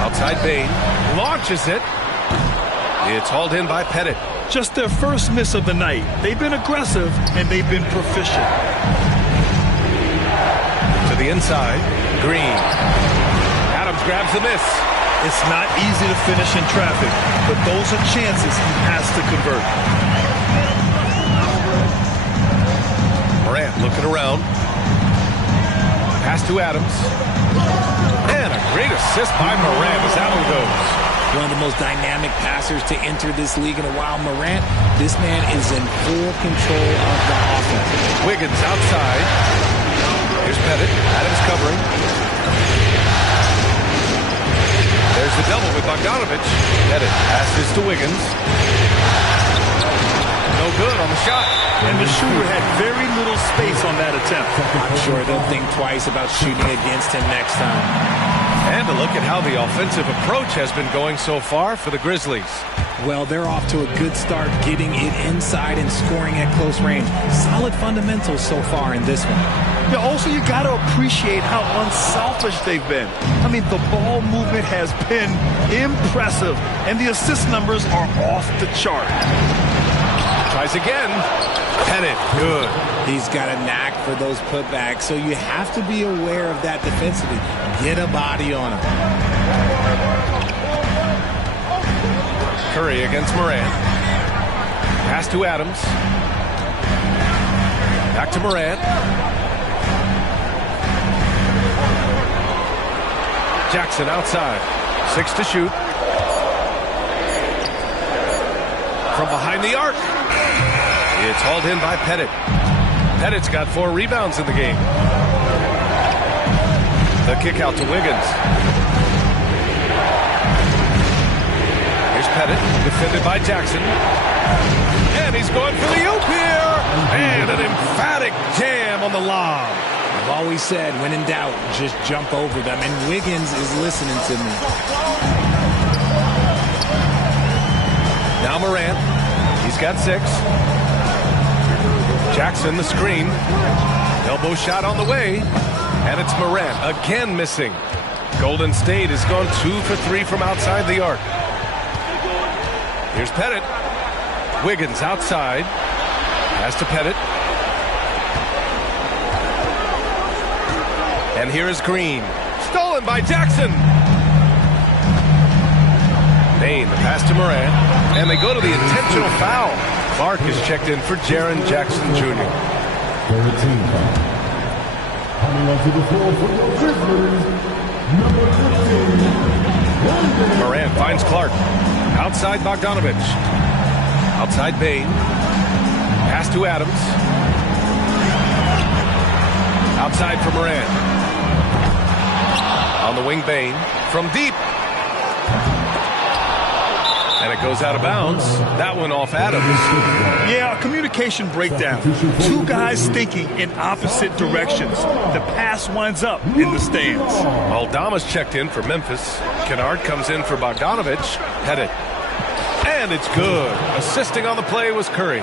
Outside Bane. Launches it. It's hauled in by Pettit. Just their first miss of the night. They've been aggressive, and they've been proficient. To the inside. Green. Adams grabs the miss. It's not easy to finish in traffic, but those are chances he has to convert. Morant looking around. Pass to Adams. And a great assist by Morant as Allen goes. One of the most dynamic passers to enter this league in a while. Morant, this man is in full control of the offense. Wiggins outside. Here's Pettit. Adams covering. There's the double with Bogdanovich. Pettit passes to Wiggins. No good on the shot. And the shooter had very little space on that attempt. I'm sure they'll think twice about shooting against him next time. And a look at how the offensive approach has been going so far for the Grizzlies. Well, they're off to a good start, getting it inside and scoring at close range. Solid fundamentals so far in this one. Yeah, also, you got to appreciate how unselfish they've been. I mean, the ball movement has been impressive, and the assist numbers are off the chart. Tries again. Pettit, good. He's got a knack for those putbacks, so you have to be aware of that defensively. Get a body on him. Curry against Morant. Pass to Adams. Back to Morant. Jackson outside. 6 to shoot. From behind the arc. It's hauled in by Pettit. Pettit's got 4 rebounds in the game. The kick out to Wiggins. Here's Pettit, defended by Jackson. And he's going for the oop here. And an emphatic jam on the lob. I've always said, when in doubt, just jump over them. And Wiggins is listening to me. Now Morant. He's got 6. Jackson, the screen. Elbow shot on the way. And it's Morant again missing. Golden State has gone 2 for 3 from outside the arc. Here's Pettit. Wiggins outside. Pass to Pettit. And here is Green. Stolen by Jackson. Bain, the pass to Morant. And they go to the intentional foul. Clark is checked in for Jaren Jackson Jr. Coming onto the floor for the Grizzlies, number 15. Morant finds Clark. Outside Bogdanovich. Outside Bain. Pass to Adams. Outside for Morant. On the wing, Bain. From deep. And it goes out of bounds. That one off Adams. Yeah, a communication breakdown. 2 guys thinking in opposite directions. The pass winds up in the stands. Aldama's checked in for Memphis. Kennard comes in for Bogdanovich. Pettit. And it's good. Assisting on the play was Curry.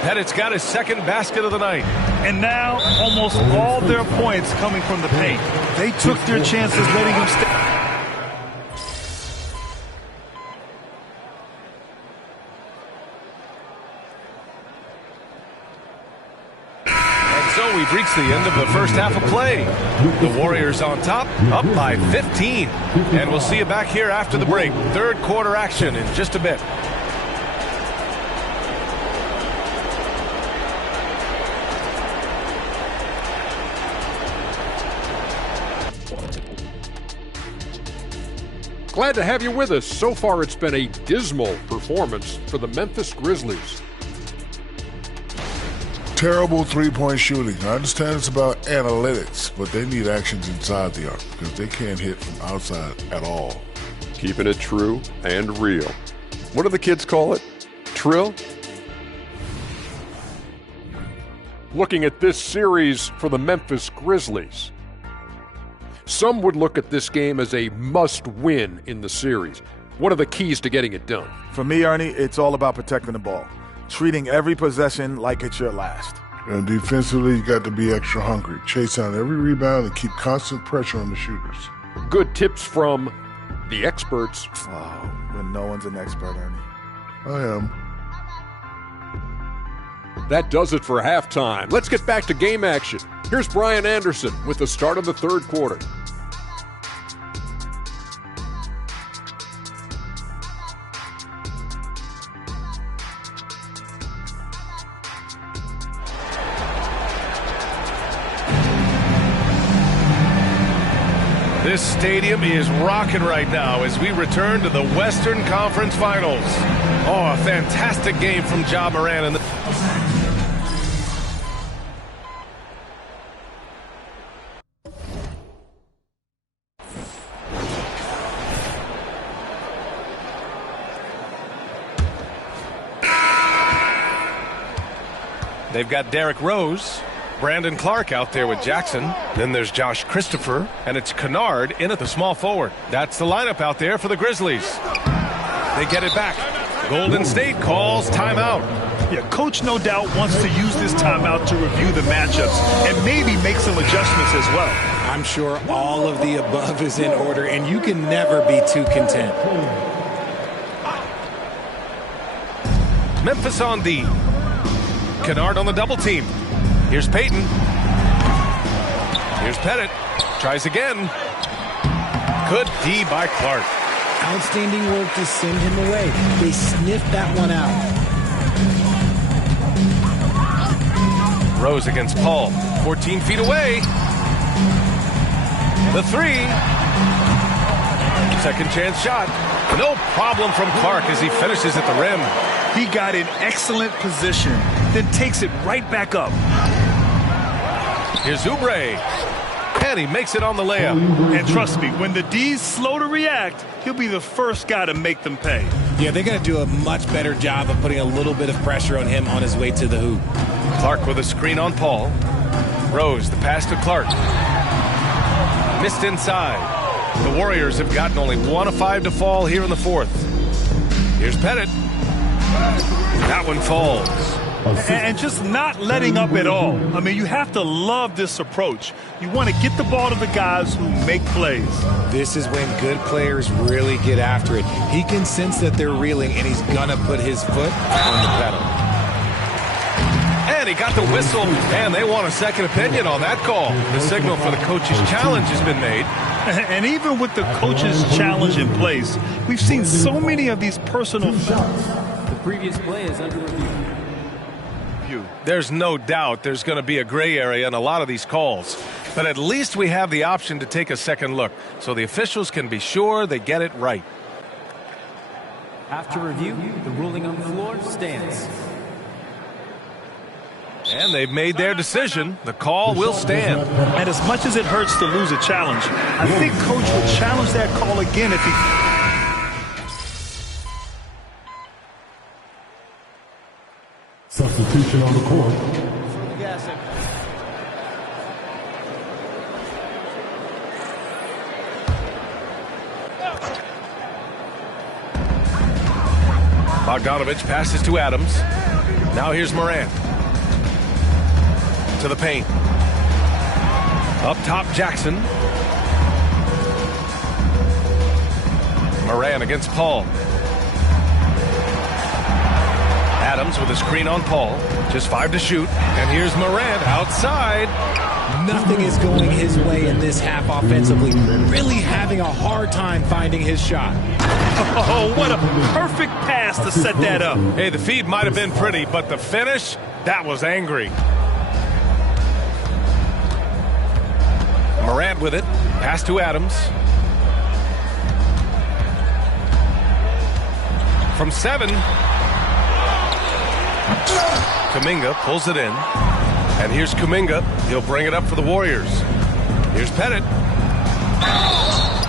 Pettit's got his 2nd basket of the night. And now almost all their points coming from the paint. They took their chances letting him stay. We've reached the end of the first half of play. The Warriors on top, up by 15. And we'll see you back here after the break. 3rd quarter action in just a bit. Glad to have you with us. So far, it's been a dismal performance for the Memphis Grizzlies. Terrible three-point shooting. I understand it's about analytics, but they need actions inside the arc because they can't hit from outside at all. Keeping it true and real. What do the kids call it? Trill? Looking at this series for the Memphis Grizzlies. Some would look at this game as a must-win in the series. What are the keys to getting it done? For me, Ernie, it's all about protecting the ball. Treating every possession like it's your last. And defensively, you got to be extra hungry. Chase down every rebound and keep constant pressure on the shooters. Good tips from the experts. Oh, when no one's an expert, Ernie. I am. That does it for halftime. Let's get back to game action. Here's Brian Anderson with the start of the 3rd quarter. This stadium is rocking right now as we return to the Western Conference Finals. Oh, a fantastic game from Ja Morant. And they've got Derrick Rose. Brandon Clark out there with Jackson. Then there's Josh Christopher, and it's Kennard in at the small forward. That's the lineup out there for the Grizzlies. They get it back. Golden State calls timeout. Yeah, Coach no doubt wants to use this timeout to review the matchups and maybe make some adjustments as well. I'm sure all of the above is in order, and you can never be too content. Memphis on D. Kennard on the double team. Here's Payton. Here's Pettit. Tries again. Good D by Clark. outstanding work to send him away. They sniffed that one out. Rose against Paul. 14 feet away. The three. Second chance shot. No problem from Clark as he finishes at the rim. He got in excellent position, then takes it right back up. Here's Oubre. And he makes it on the layup. And trust me, when the D's slow to react, he'll be the first guy to make them pay. Yeah, they're going to do a much better job of putting a little bit of pressure on him on his way to the hoop. Clark with a screen on Paul. Rose, the pass to Clark. Missed inside. The Warriors have gotten only 1 of 5 to fall here in the fourth. Here's Pettit. That one falls. And just not letting up at all. I mean, you have to love this approach. You want to get the ball to the guys who make plays. This is when good players really get after it. He can sense that they're reeling, and he's going to put his foot on the pedal. And he got the whistle, and they want a second opinion on that call. The signal for the coach's challenge has been made. And even with the coach's challenge in place, we've seen so many of these personal fouls. The previous play is under review. There's no doubt there's going to be a gray area in a lot of these calls. But at least we have the option to take a second look, so the officials can be sure they get it right. After review, the ruling on the floor stands. And they've made their decision. The call will stand. And as much as it hurts to lose a challenge, I think Coach would challenge that call again if he... Substitution on the court. Bogdanovich passes to Adams. Now here's Morant. To the paint. Up top, Jackson. Morant against Paul. Adams with a screen on Paul. Just 5 to shoot. And here's Morant outside. Nothing is going his way in this half offensively. Really having a hard time finding his shot. Oh, what a perfect pass to set that up. Hey, the feed might have been pretty, but the finish, that was angry. Morant with it. Pass to Adams. From 7. Kuminga pulls it in. And here's Kuminga. He'll bring it up for the Warriors. Here's Pettit.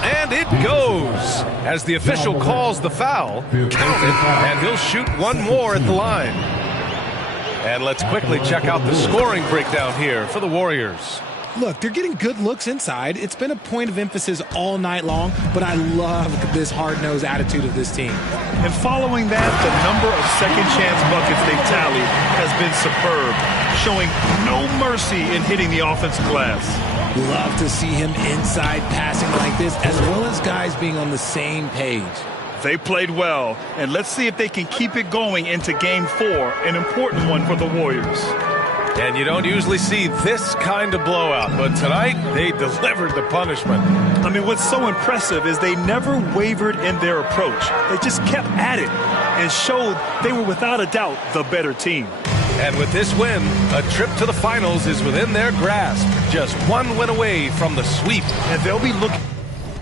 And it goes as the official calls the foul. Count it, and he'll shoot one more at the line. And let's quickly check out the scoring breakdown here for the Warriors. Look, they're getting good looks inside. It's been a point of emphasis all night long, but I love this hard-nosed attitude of this team. And following that, the number of second-chance buckets they've tallied has been superb, showing no mercy in hitting the offensive glass. Love to see him inside passing like this, as well as guys being on the same page. They played well, and let's see if they can keep it going into Game 4, an important one for the Warriors. And you don't usually see this kind of blowout, but tonight they delivered the punishment. I mean, what's so impressive is they never wavered in their approach. They just kept at it and showed they were without a doubt the better team. And with this win, a trip to the finals is within their grasp. Just one win away from the sweep. And they'll be looking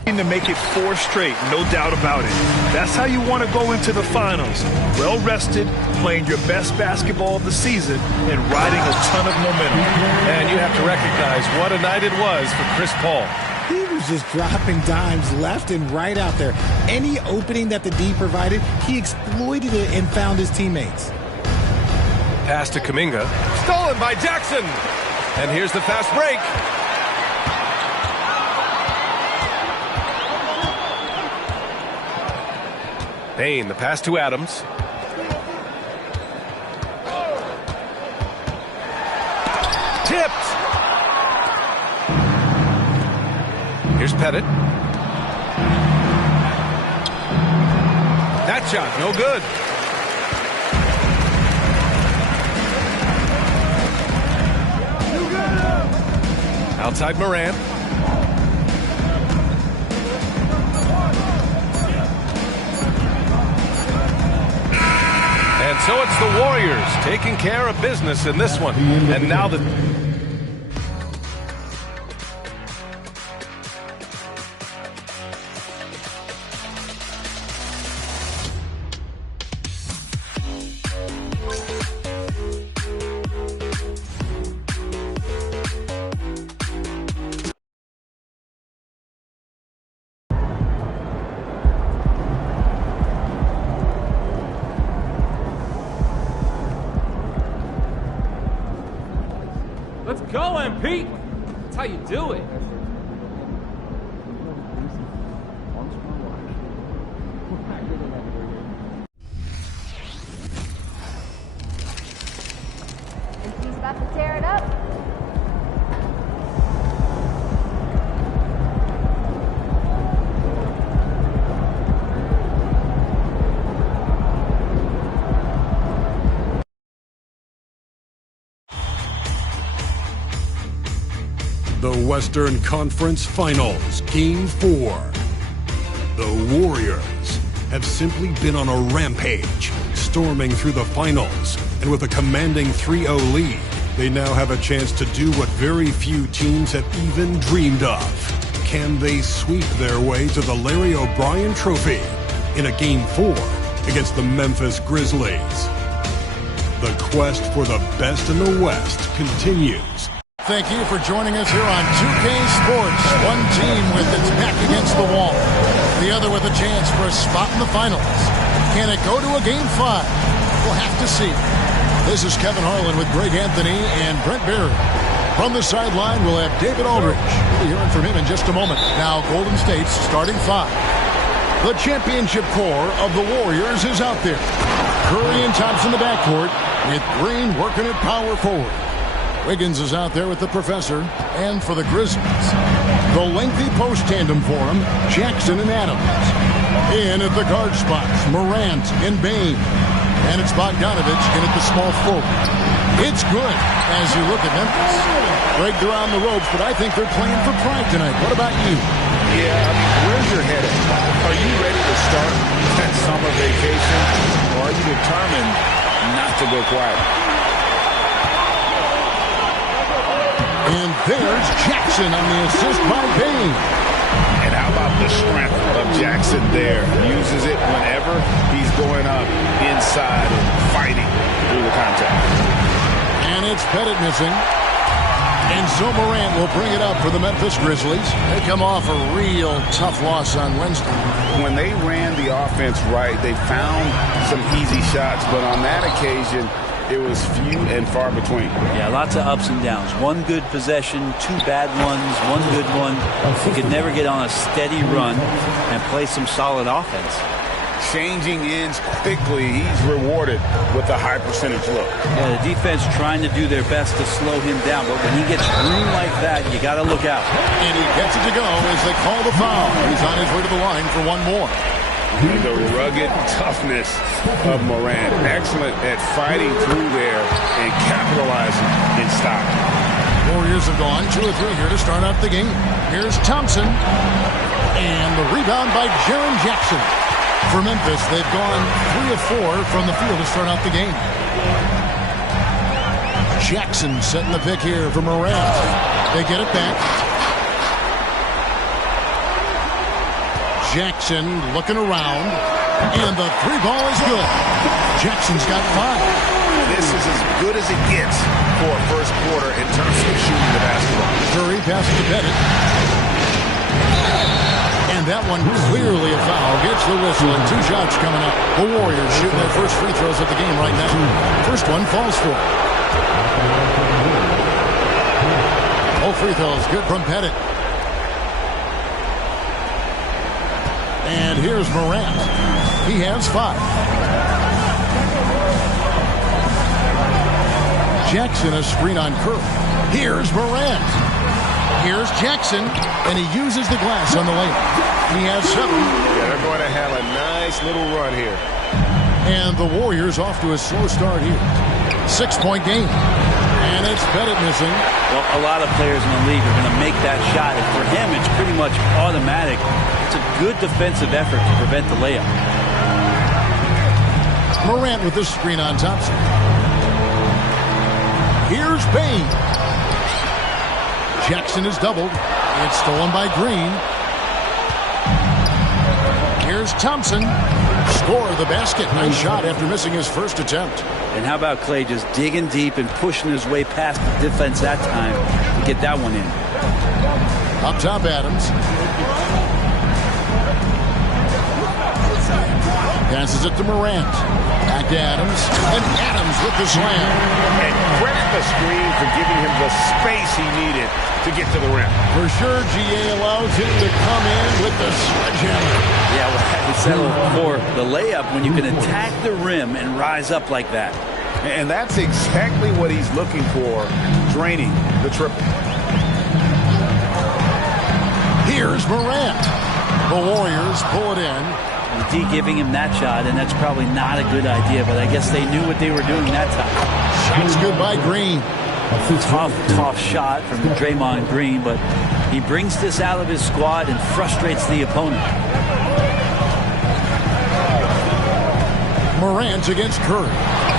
to make it 4 straight, no doubt about it. That's how you want to go into the finals. Well rested, playing your best basketball of the season, and riding a ton of momentum. And you have to recognize what a night it was for Chris Paul. He was just dropping dimes left and right out there. Any opening that the D provided, he exploited it and found his teammates. Pass to Kuminga. Stolen by Jackson. And here's the fast break. Payne, the pass to Adams. Tipped. Here's Pettit. That shot, no good. Outside Morant. so it's the Warriors taking care of business in this one. And now the... Let's go, MP! That's how you do it. MP's about to tear it up. The Western Conference Finals, Game 4. The Warriors have simply been on a rampage, storming through the finals, and with a commanding 3-0 lead, they now have a chance to do what very few teams have even dreamed of. Can they sweep their way to the Larry O'Brien Trophy in a Game 4 against the Memphis Grizzlies? The quest for the best in the West continues. Thank you for joining us here on 2K Sports. One team with its back against the wall, the other with a chance for a spot in the finals. Can it go to a Game 5? We'll have to see. This is Kevin Harlan with Greg Anthony and Brent Barry. From the sideline, we'll have David Aldridge. We'll be hearing from him in just a moment. Now, Golden State's starting 5. The championship core of the Warriors is out there. Curry and Thompson in the backcourt, with Green working at power forward. Wiggins is out there with the professor, and for the Grizzlies, the lengthy post tandem for him, Jackson and Adams. In at the guard spots, Morant and Bain. And it's Bogdanovich in at the small forward. It's good as you look at Memphis. Greg, they're on the ropes, but I think they're playing for pride tonight. What about you? Yeah, I mean, where's your head at? Are you ready to start that summer vacation, or are you determined not to go quiet? And there's Jackson on the assist by Bain. And how about the strength of Jackson there? Uses it whenever he's going up inside and fighting through the contact. And it's Pettit missing. And so Morant will bring it up for the Memphis Grizzlies. They come off a real tough loss on Wednesday. When they ran the offense right, they found some easy shots, but on that occasion, it was few and far between. Yeah, lots of ups and downs. One good possession, 2 bad ones, 1 good one. He could never get on a steady run and play some solid offense. Changing ends quickly, he's rewarded with a high percentage look. Yeah, the defense trying to do their best to slow him down, but when he gets room like that, you got to look out. And he gets it to go as they call the foul. He's on his way to the line for one more. The rugged toughness of Morant. Excellent at fighting through there and capitalizing in style. Warriors have gone 2 or 3 here to start out the game. Here's Thompson. And the rebound by Jaren Jackson. For Memphis, they've gone 3 of 4 from the field to start out the game. Jackson setting the pick here for Morant. They get it back. Jackson looking around, and the 3 ball is good. Jackson's got 5. This is as good as it gets for a first quarter in terms of shooting the basketball. Curry passes to Pettit. And that one clearly a foul. Gets the whistle, and 2 shots coming up. The Warriors shooting their first free throws of the game right now. First one falls for. Both free throws good from Pettit. And here's Morant. He has 5. Jackson a screen on Curry. Here's Morant. Here's Jackson, and he uses the glass on the layup. He has 7. Yeah, they're going to have a nice little run here. And the Warriors off to a slow start here. 6-point game. And it's Pettit missing. Well, a lot of players in the league are going to make that shot, and for him, it's pretty much automatic. It's a good defensive effort to prevent the layup. Morant with the screen on Thompson. Here's Bain. Jackson is doubled. It's stolen by Green. Here's Thompson. Score the basket. Nice shot after missing his first attempt. And how about Clay just digging deep and pushing his way past the defense that time to get that one in. Up top, Adams. Passes it to Morant. Back to Adams. And Adams with the slam. And credit the screen for giving him the space he needed to get to the rim. For sure, GA allows him to come in with the sledgehammer. Yeah, well, I would settle for the layup when you can attack the rim and rise up like that. And that's exactly what he's looking for, draining the triple. Here's Morant. The Warriors pull it in. And D giving him that shot, and that's probably not a good idea, but I guess they knew what they were doing that time. Shot's good by Green. Tough shot from Draymond Green, but he brings this out of his squad and frustrates the opponent. Morant against Curry.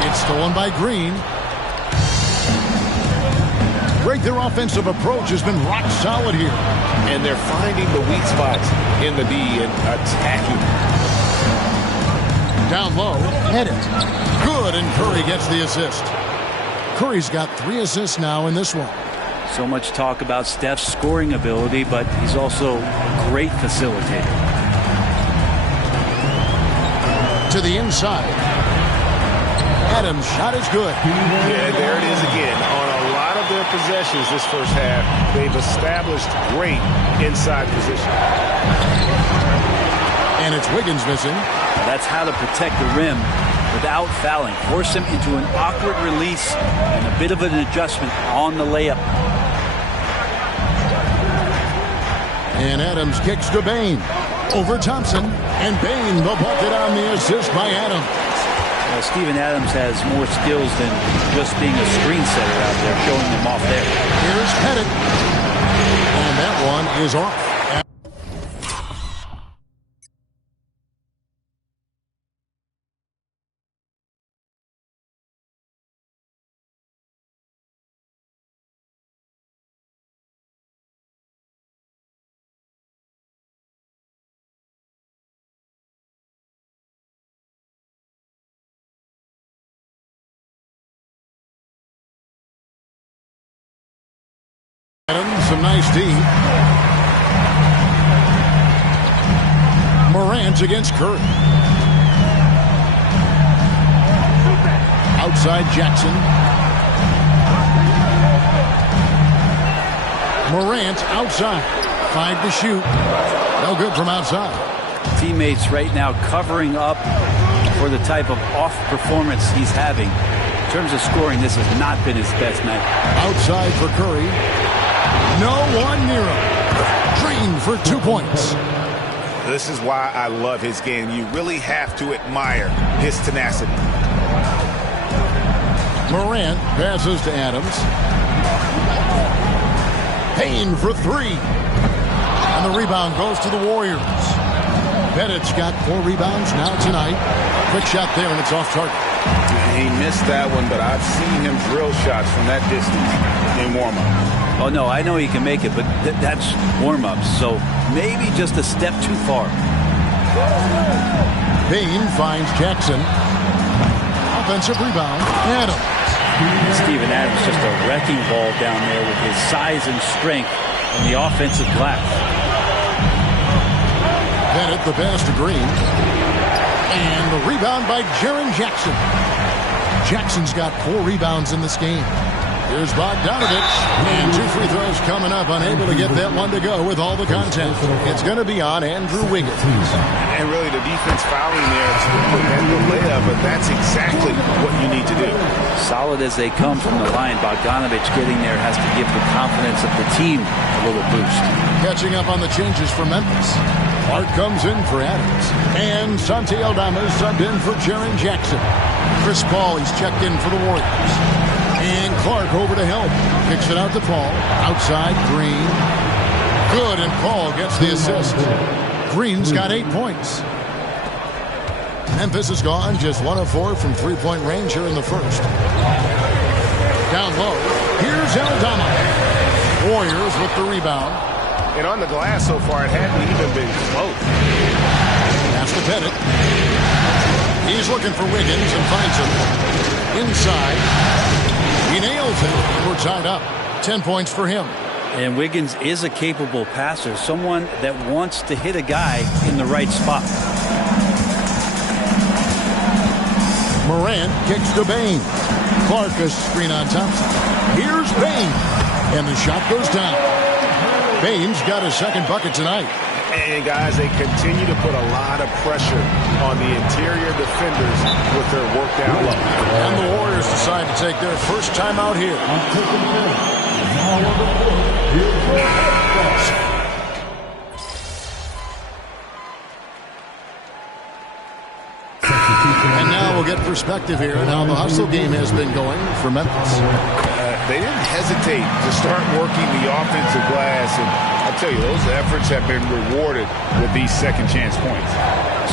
It's stolen by Green. Great, their offensive approach has been rock solid here. And they're finding the weak spots in the D and attacking. Down low, head it. Good, and Curry gets the assist. Curry's got 3 assists now in this one. So much talk about Steph's scoring ability, but he's also a great facilitator. To the inside. Adams' shot is good. Yeah, there it is again. On a lot of their possessions this first half, they've established great inside position. And it's Wiggins missing. That's how to protect the rim without fouling. Force him into an awkward release and a bit of an adjustment on the layup. And Adams kicks to Bain. Over Thompson. And Bain the bucket on the assist by Adams. Well, Steven Adams has more skills than just being a screen setter out there, showing them off there. Here's Pettit. And that one is off. Some nice D. Morant against Curry. Outside Jackson. Morant outside. 5 to shoot. No good from outside. Teammates right now covering up for the type of off performance he's having. In terms of scoring, this has not been his best night. Outside for Curry. No one near him. Green for 2 points. This is why I love his game. You really have to admire his tenacity. Morant passes to Adams. Payne for 3. And the rebound goes to the Warriors. Pettit's got 4 rebounds now tonight. Quick shot there, and it's off target. He missed that one, but I've seen him drill shots from that distance in warm-up. Oh, no, I know he can make it, but that's warm-ups, so maybe just a step too far. Payne finds Jackson. Offensive rebound. Adams. Steven Adams just a wrecking ball down there with his size and strength on the offensive glass. Pettit the pass to Green. And the rebound by Jaren Jackson. Jackson's got 4 rebounds in this game. Here's Bogdanovich, and 2 free throws coming up, unable to get that one to go with all the content. It's going to be on Andrew Wiggins. And really the defense fouling there to prevent the layup, but that's exactly what you need to do. Solid as they come from the line, Bogdanovich getting there has to give the confidence of the team a little boost. Catching up on the changes for Memphis. Clark comes in for Adams. And Santi Aldama is subbed in for Jaren Jackson. Chris Paul, he's checked in for the Warriors. And Clark over to help. Kicks it out to Paul. Outside, Green. Good, and Paul gets the assist. Green's got 8 points. Memphis has gone just 1 of 4 from three-point range here in the first. Down low, here's Aldama. Warriors with the rebound. And on the glass so far, it hadn't even been close. Pass to Pettit. He's looking for Wiggins and finds him. Inside. He nails it. We're tied up. 10 points for him. And Wiggins is a capable passer, someone that wants to hit a guy in the right spot. Morant kicks to Bain. Clark a screen on Thompson. Here's Bain. And the shot goes down. Bain's got his second bucket tonight. And guys, they continue to put a lot of pressure on the interior defenders with their work down low. And the Warriors decide to take their first time out here. And now we'll get perspective here on how the hustle game has been going for Memphis. They didn't hesitate to start working the offensive glass, and I'll tell you, those efforts have been rewarded with these second chance points.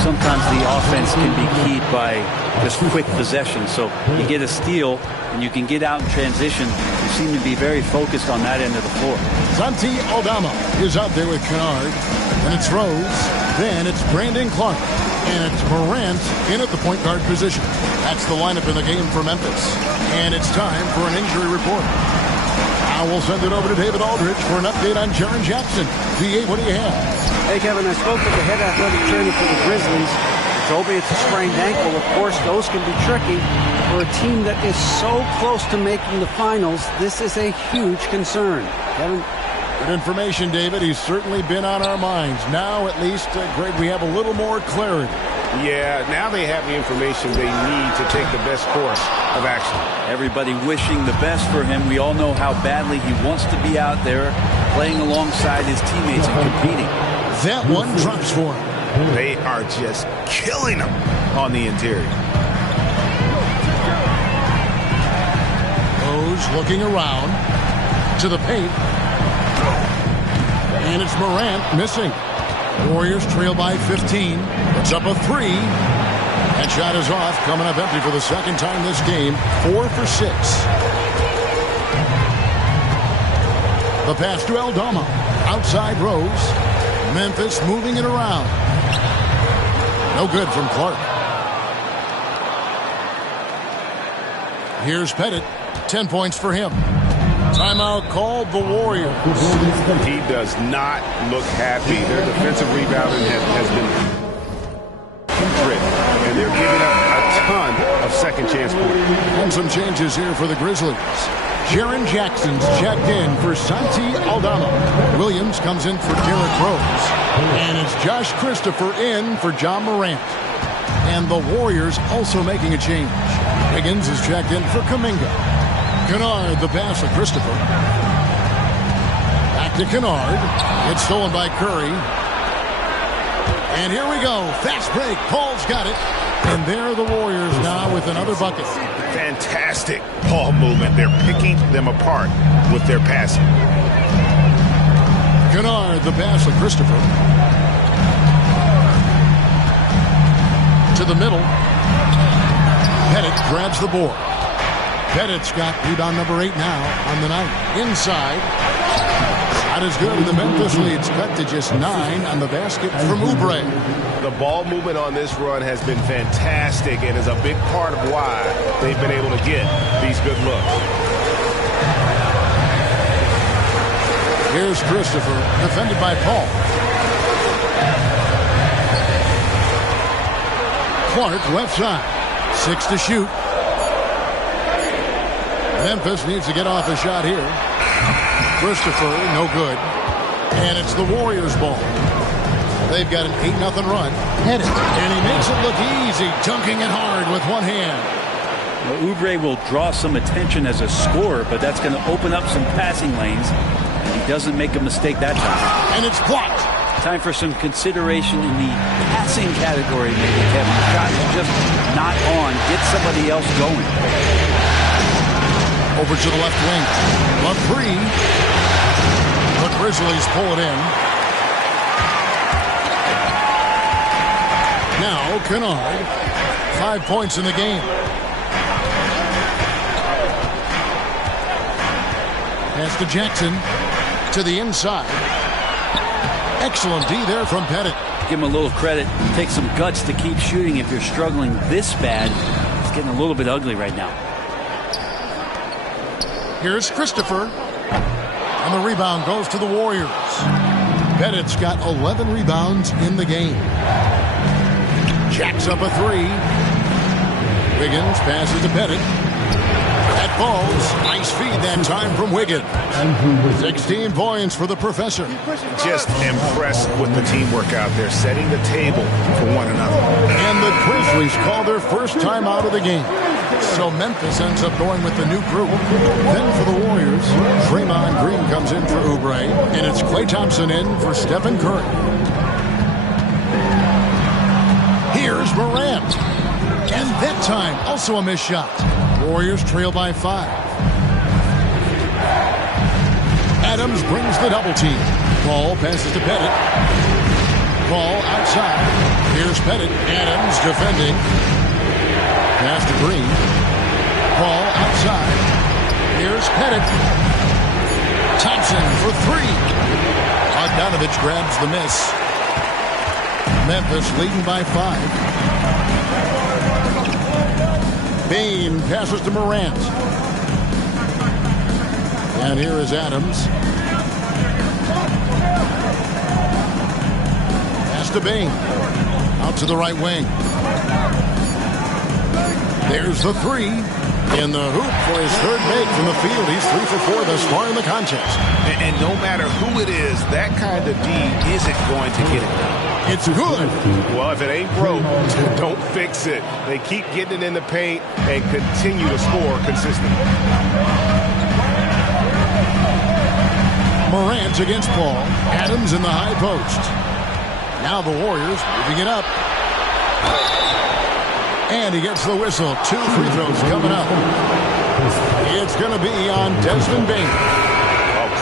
Sometimes the offense can be keyed by just quick possession. So you get a steal and you can get out in transition. You seem to be very focused on that end of the floor. Santi Aldama is out there with Kennard. And it's Rose. Then it's Brandon Clark. And it's Morant in at the point guard position. That's the lineup in the game for Memphis. And it's time for an injury report. Now we'll send it over to David Aldridge for an update on Jaren Jackson. DA, what do you have? Hey, Kevin, I spoke with the head athletic trainer for the Grizzlies. He told me it's a sprained ankle. Of course, those can be tricky. For a team that is so close to making the finals, this is a huge concern. Kevin? Good information, David. He's certainly been on our minds. Now, at least, Greg, we have a little more clarity. Yeah, now they have the information they need to take the best course of action. Everybody wishing the best for him. We all know how badly he wants to be out there playing alongside his teammates and competing. That one drops for him. They are just killing him on the interior. Rose looking around to the paint. And it's Morant missing. Warriors trail by 15. It's up a 3. That shot is off, coming up empty for the second time this game. 4 for 6. The pass to Aldama. Outside Rose. Memphis moving it around. No good from Clark. Here's Pettit. 10 points for him. Timeout called the Warriors. He does not look happy. Their defensive rebounding has been putrid, and they're giving up a ton of second chance points. And some changes here for the Grizzlies. Jaren Jackson's checked in for Santi Aldama. Williams comes in for Derrick Rose. And it's Josh Christopher in for John Morant. And the Warriors also making a change. Wiggins is checked in for Kuminga. Kennard, the pass to Christopher. Back to Kennard. It's stolen by Curry. And here we go. Fast break. Paul's got it. And there are the Warriors now with another bucket. Fantastic ball movement. They're picking them apart with their passing. Kennard, the pass to Christopher. To the middle. Pettit grabs the board. Pettit's got rebound number 8 now on the night. Inside. Shot is good, and the Memphis lead's cut to just 9 on the basket from Oubre. The ball movement on this run has been fantastic and is a big part of why they've been able to get these good looks. Here's Christopher, defended by Paul. Clark left side. 6 to shoot. Memphis needs to get off a shot here. Christopher, no good. And it's the Warriors' ball. They've got an 8-0 run. Pettit. And he makes it look easy, dunking it hard with one hand. Well, Oubre will draw some attention as a scorer, but that's going to open up some passing lanes. And he doesn't make a mistake that time. And it's blocked. Time for some consideration in the passing category, maybe, Kevin. The shot is just not on. Get somebody else going. Over to the left wing. Love 3. The Grizzlies pull it in. Now Kennard, 5 points in the game. Pass to Jackson to the inside. Excellent D there from Pettit. Give him a little credit. Take some guts to keep shooting if you're struggling this bad. It's getting a little bit ugly right now. Here's Christopher. And the rebound goes to the Warriors. Pettit's got 11 rebounds in the game. Jacks up a three. Wiggins passes to Pettit. That falls. Nice feed that time from Wiggins. 16 points for the professor. Just impressed with the teamwork out there, setting the table for one another. And the Grizzlies call their first time out of the game. So Memphis ends up going with the new group. Then for the Warriors, Draymond Green comes in for Oubre, and it's Klay Thompson in for Stephen Curry. Here's Morant. And that time, also a missed shot. Warriors trail by 5. Adams brings the double team. Paul passes to Pettit. Paul outside. Here's Pettit. Adams defending. Pass to Green. Paul outside. Here's Pettit. Thompson for 3. Bogdanovich grabs the miss. Memphis leading by 5. Bain passes to Morant. And here is Adams. Pass to Bain. Out to the right wing. There's the 3. In the hoop for his third make from the field. He's 3 for 4 thus far in the contest. And no matter who it is, that kind of D isn't going to get it done. It's good. Well, if it ain't broke, don't fix it. They keep getting it in the paint and continue to score consistently. Morant against Paul. Adams in the high post. Now the Warriors moving it up. And he gets the whistle. 2 free throws coming up. It's going to be on Desmond Bain.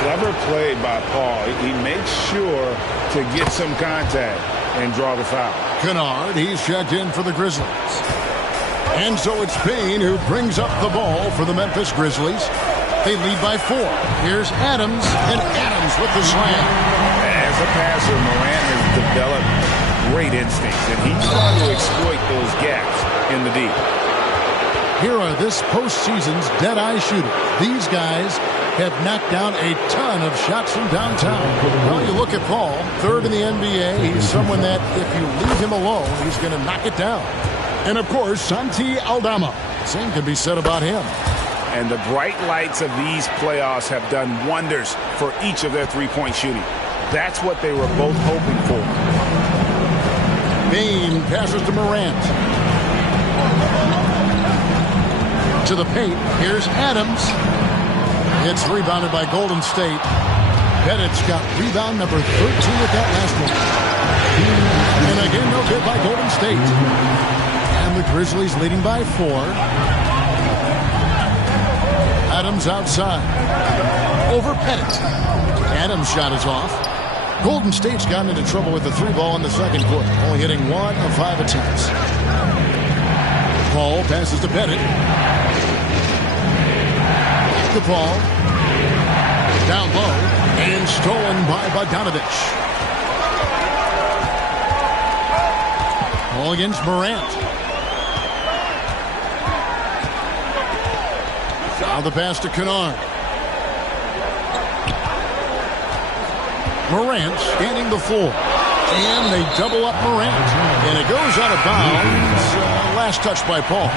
Clever play by Paul. He makes sure to get some contact and draw the foul. Kennard, he's checked in for the Grizzlies. And so it's Bain who brings up the ball for the Memphis Grizzlies. They lead by 4. Here's Adams, and Adams with the slam. As a passer, Morant has developed great instincts, and he's trying to exploit those gaps in the D. Here are this postseason's dead-eye shooters. These guys have knocked down a ton of shots from downtown. Well, you look at Paul, 3rd in the NBA. He's someone that if you leave him alone, he's going to knock it down. And, of course, Santi Aldama. Same can be said about him. And the bright lights of these playoffs have done wonders for each of their three-point shooting. That's what they were both hoping for. Bain passes to Morant. To the paint. Here's Adams. It's rebounded by Golden State. Pettit's got rebound number 13 with that last one. And again, no good by Golden State. And the Grizzlies leading by 4. Adams outside. Over Pettit. Adams' shot is off. Golden State's gotten into trouble with the 3 ball in the second quarter, only hitting 1 of 5 attempts. Paul passes to Pettit. The ball down low and stolen by Bogdanovich. Ball against Morant. Now the pass to Kennard. Morant scanning the floor. And they double up Morant. And it goes out of bounds. Last touch by Paul.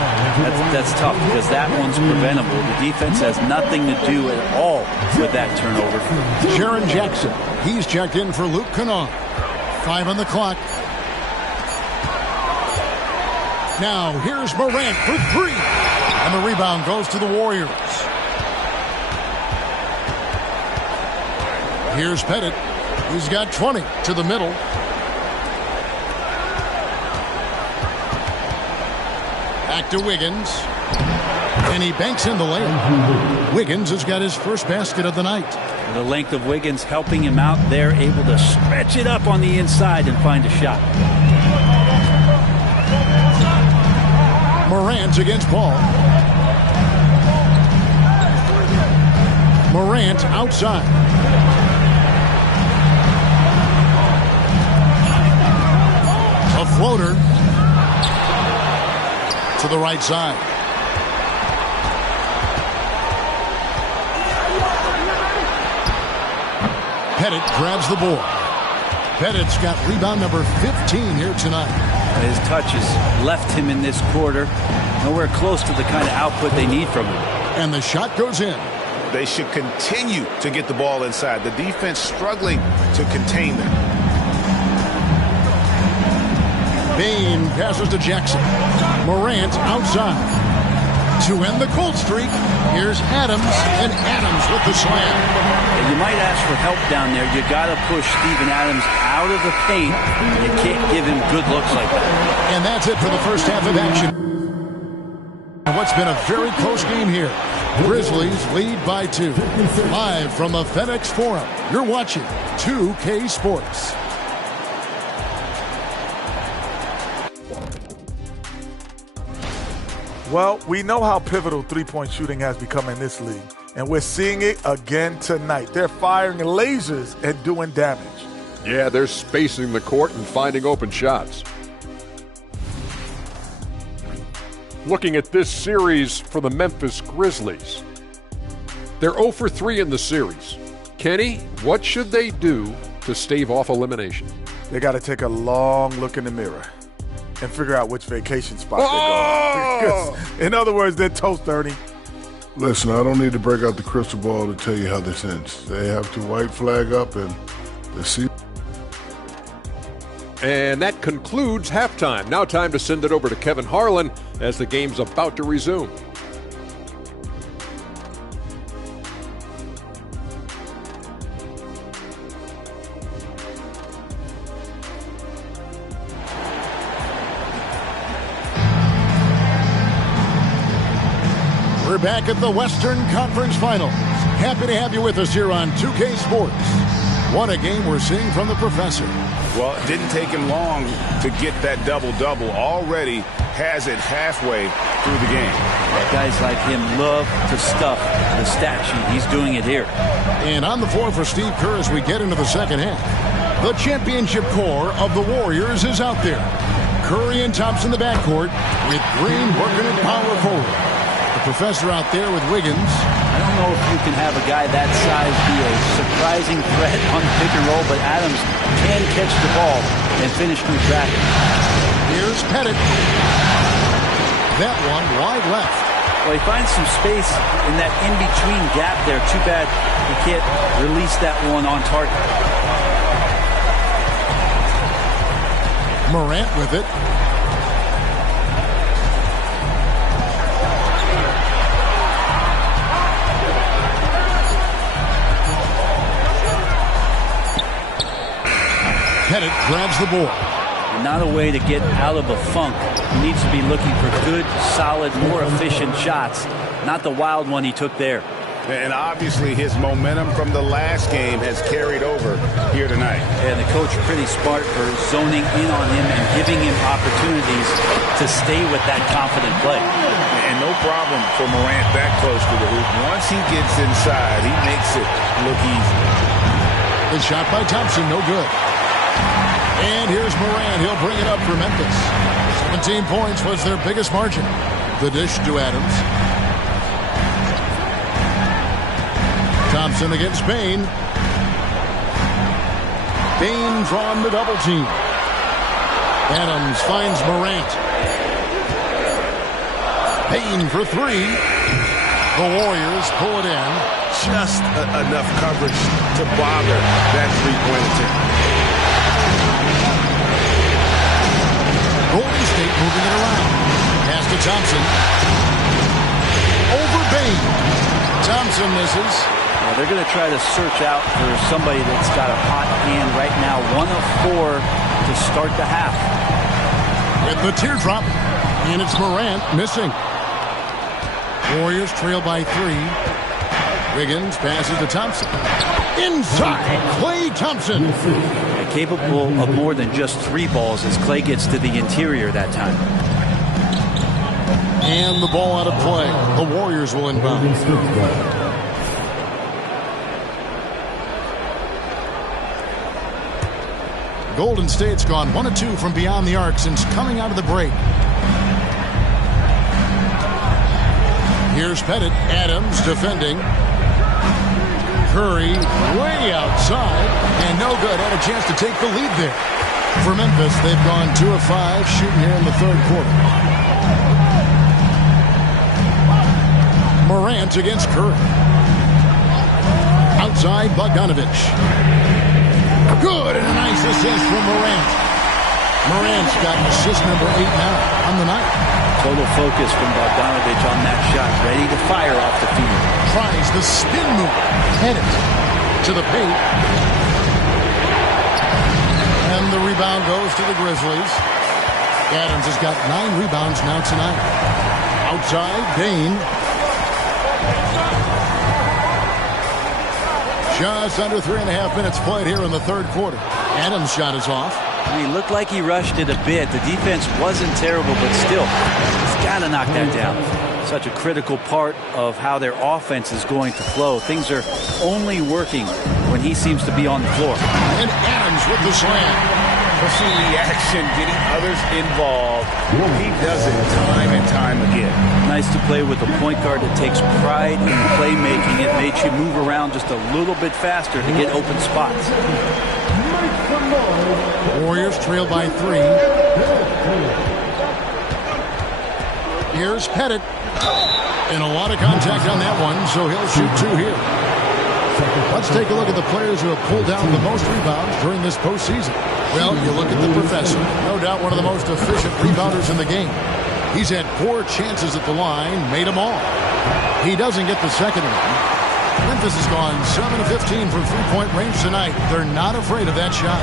That's tough because that one's preventable. The defense has nothing to do at all with that turnover. Jaren Jackson. He's checked in for Luke Kennard. 5 on the clock. Now here's Morant for 3. And the rebound goes to the Warriors. Here's Pettit. He's got 20 to the middle. Back to Wiggins. And he banks in the layup. Wiggins has got his first basket of the night. The length of Wiggins helping him out. They're able to stretch it up on the inside and find a shot. Morant against Paul. Morant outside. A floater to the right side. Pettit grabs the board. Pettit's got rebound number 15 here tonight. His touches left him in this quarter. Nowhere close to the kind of output they need from him. And the shot goes in. They should continue to get the ball inside. The defense struggling to contain them. Bain passes to Jackson. Morant outside. To end the cold streak, here's Adams, and Adams with the slam. You might ask for help down there. You got to push Steven Adams out of the paint. You can't give him good looks like that. And that's it for the first half of action. What's been a very close game here. Grizzlies lead by 2. Live from the FedEx Forum, you're watching 2K Sports. Well, we know how pivotal three-point shooting has become in this league, and we're seeing it again tonight. They're firing lasers and doing damage. Yeah, they're spacing the court and finding open shots. Looking at this series for the Memphis Grizzlies. They're 0 for 3 in the series. Kenny, what should they do to stave off elimination? They got to take a long look in the mirror and figure out which vacation spot they're going. In other words, they're toast, Ernie. Listen, I don't need to break out the crystal ball to tell you how this ends. They have to white flag up and the season. And that concludes halftime. Now time to send it over to Kevin Harlan as the game's about to resume. We're back at the Western Conference Finals. Happy to have you with us here on 2K Sports. What a game we're seeing from the professor. Well, it didn't take him long to get that double-double. Already has it halfway through the game. Guys like him love to stuff the stat sheet. He's doing it here. And on the floor for Steve Kerr as we get into the second half. The championship core of the Warriors is out there. Curry and Thompson in the backcourt with Green working at power forward. The professor out there with Wiggins. I don't know if you can have a guy that size be a surprising threat on pick and roll, but Adams can catch the ball and finish through traffic. Here's Pettit. That one wide left. Well, he finds some space in that in-between gap there. Too bad he can't release that one on target. Morant with it. Pettit grabs the board. Not a way to get out of a funk. He needs to be looking for good, solid, more efficient shots, not the wild one he took there. And obviously his momentum from the last game has carried over here tonight. And the coach pretty smart for zoning in on him and giving him opportunities to stay with that confident play. And no problem for Morant that close to the hoop. Once he gets inside, he makes it look easy. The shot by Thompson, no good. And here's Morant. He'll bring it up for Memphis. 17 points was their biggest margin. The dish to Adams. Thompson against Bain. Bain drawn the double team. Adams finds Morant. Bain for 3. The Warriors pull it in. Just enough coverage to bother that three-point attempt. Golden State moving it around. Pass to Thompson. Over Bain. Thompson misses. Well, they're going to try to search out for somebody that's got a hot hand right now. 1 of 4 to start the half. With the teardrop. And it's Morant missing. Warriors trail by 3. Wiggins passes to Thompson. Inside, Klay Thompson. Capable of more than just 3 balls as Klay gets to the interior that time. And the ball out of play. The Warriors will inbound. Golden State's gone 1 of 2 from beyond the arc since coming out of the break. Here's Pettit. Adams defending. Curry way outside and no good. Had a chance to take the lead there. For Memphis, they've gone 2 of 5 shooting here in the third quarter. Morant against Curry. Outside Bogdanovich. Good, and a nice assist from Morant. Morant's got assist number 8 now on the night. Total focus from Bogdanovich on that shot. Ready to fire off the field. Tries the spin move. Headed to the paint. And the rebound goes to the Grizzlies. Adams has got 9 rebounds now tonight. Outside, Bain. Just under 3.5 minutes played here in the third quarter. Adams' shot is off. He looked like he rushed it a bit. The defense wasn't terrible, but still, he's got to knock that down. Such a critical part of how their offense is going to flow. Things are only working when he seems to be on the floor. And Adams with the slam. Pushing the action, getting others involved. He does it time and time again. Nice to play with a point guard that takes pride in playmaking. It makes you move around just a little bit faster to get open spots. Warriors trail by 3. Here's Pettit. And a lot of contact on that one, so he'll shoot 2 here. Let's take a look at the players who have pulled down the most rebounds during this postseason. Well, you look at the professor. No doubt one of the most efficient rebounders in the game. He's had 4 chances at the line, made them all. He doesn't get the second one. Memphis has gone 7 of 15 from three-point range tonight. They're not afraid of that shot.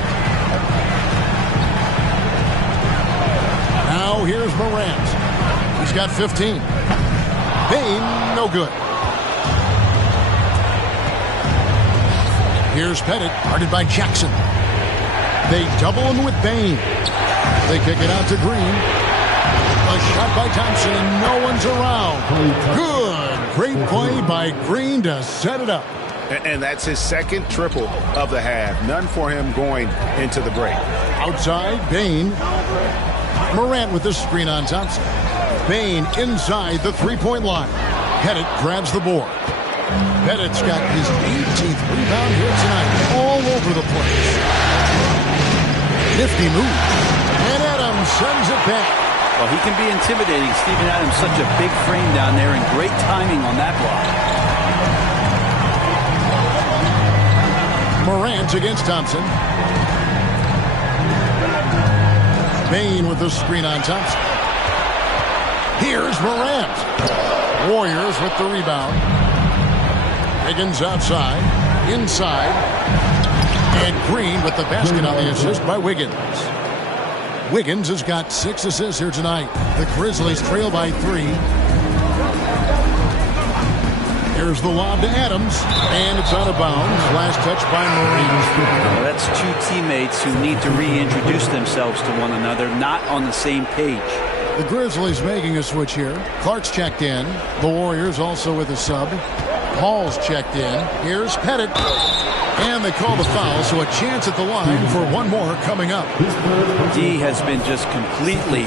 Now here's Morant. He's got 15. Bain, no good. Here's Pettit, guarded by Jackson. They double him with Bain. They kick it out to Green. A shot by Thompson, and no one's around. Good. Great play by Green to set it up. And that's his second triple of the half. None for him going into the break. Outside, Bain. Morant with the screen on Thompson. Bain inside the three-point line. Pettit grabs the board. Pettit's got his 18th rebound here tonight. All over the place. Nifty move. And Adams sends it back. Well, he can be intimidating. Steven Adams, such a big frame down there, and great timing on that block. Morant against Thompson. Bain with the screen on Thompson. Here's Morant. Warriors with the rebound. Higgins outside. Inside. And Green with the basket on the assist by Wiggins. Wiggins has got 6 assists here tonight. The Grizzlies trail by 3. Here's the lob to Adams, and it's out of bounds. Last touch by Morant. Well, that's 2 teammates who need to reintroduce themselves to one another, not on the same page. The Grizzlies making a switch here. Clark's checked in. The Warriors also with a sub. Hall's checked in. Here's Pettit. And they call the foul, so a chance at the line for one more coming up. D has been just completely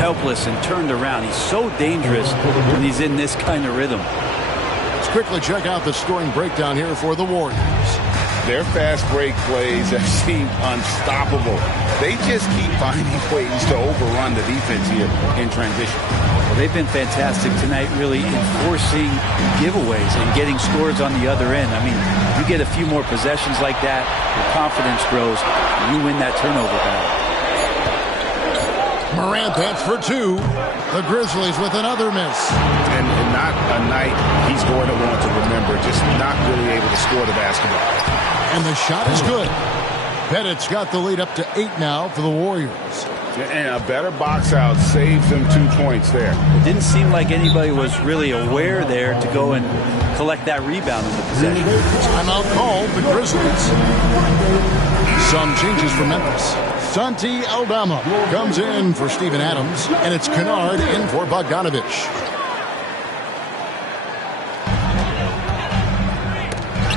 helpless and turned around. He's so dangerous when he's in this kind of rhythm. Let's quickly check out the scoring breakdown here for the Warriors. Their fast break plays have seemed unstoppable. They just keep finding ways to overrun the defense here in transition. Well, they've been fantastic tonight, really enforcing giveaways and getting scores on the other end. I mean, you get a few more possessions like that, your confidence grows, and you win that turnover battle. Morant, that's for 2. The Grizzlies with another miss. And not a night he's going to want to remember, just not really able to score the basketball. And the shot is good. Pettit's got the lead up to 8 now for the Warriors. And a better box out saves them 2 points there. It didn't seem like anybody was really aware there to go and collect that rebound in the possession. Timeout called, the Grizzlies. Some changes for Memphis. Santi Aldama comes in for Steven Adams, and it's Kennard in for Bogdanovich.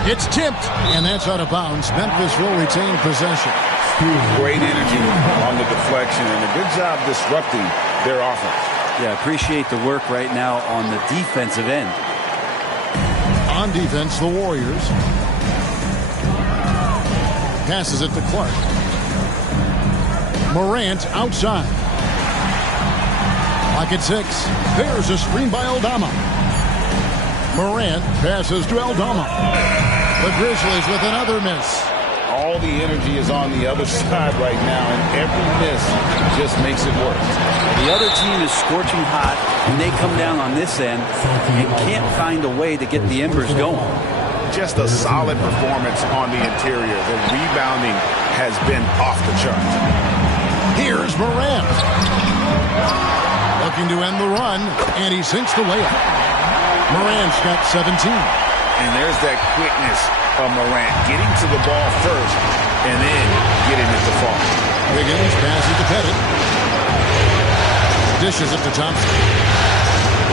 It's tipped, and that's out of bounds. Memphis will retain possession. Great energy on the deflection, and a good job disrupting their offense. Yeah, appreciate the work right now on the defensive end. On defense, the Warriors. Passes it to Clark. Morant outside. Lock at 6. There's a screen by Aldama. Morant passes to Aldama. The Grizzlies with another miss. All the energy is on the other side right now, and every miss just makes it worse. The other team is scorching hot, and they come down on this end and can't find a way to get the embers going. Just a solid performance on the interior. The rebounding has been off the charts. Here's Morant. Looking to end the run, and he sinks the layup. Morant's got 17. And there's that quickness of Morant, getting to the ball first and then getting it to fall. Wiggins passes to Pettit. Dishes it to Thompson.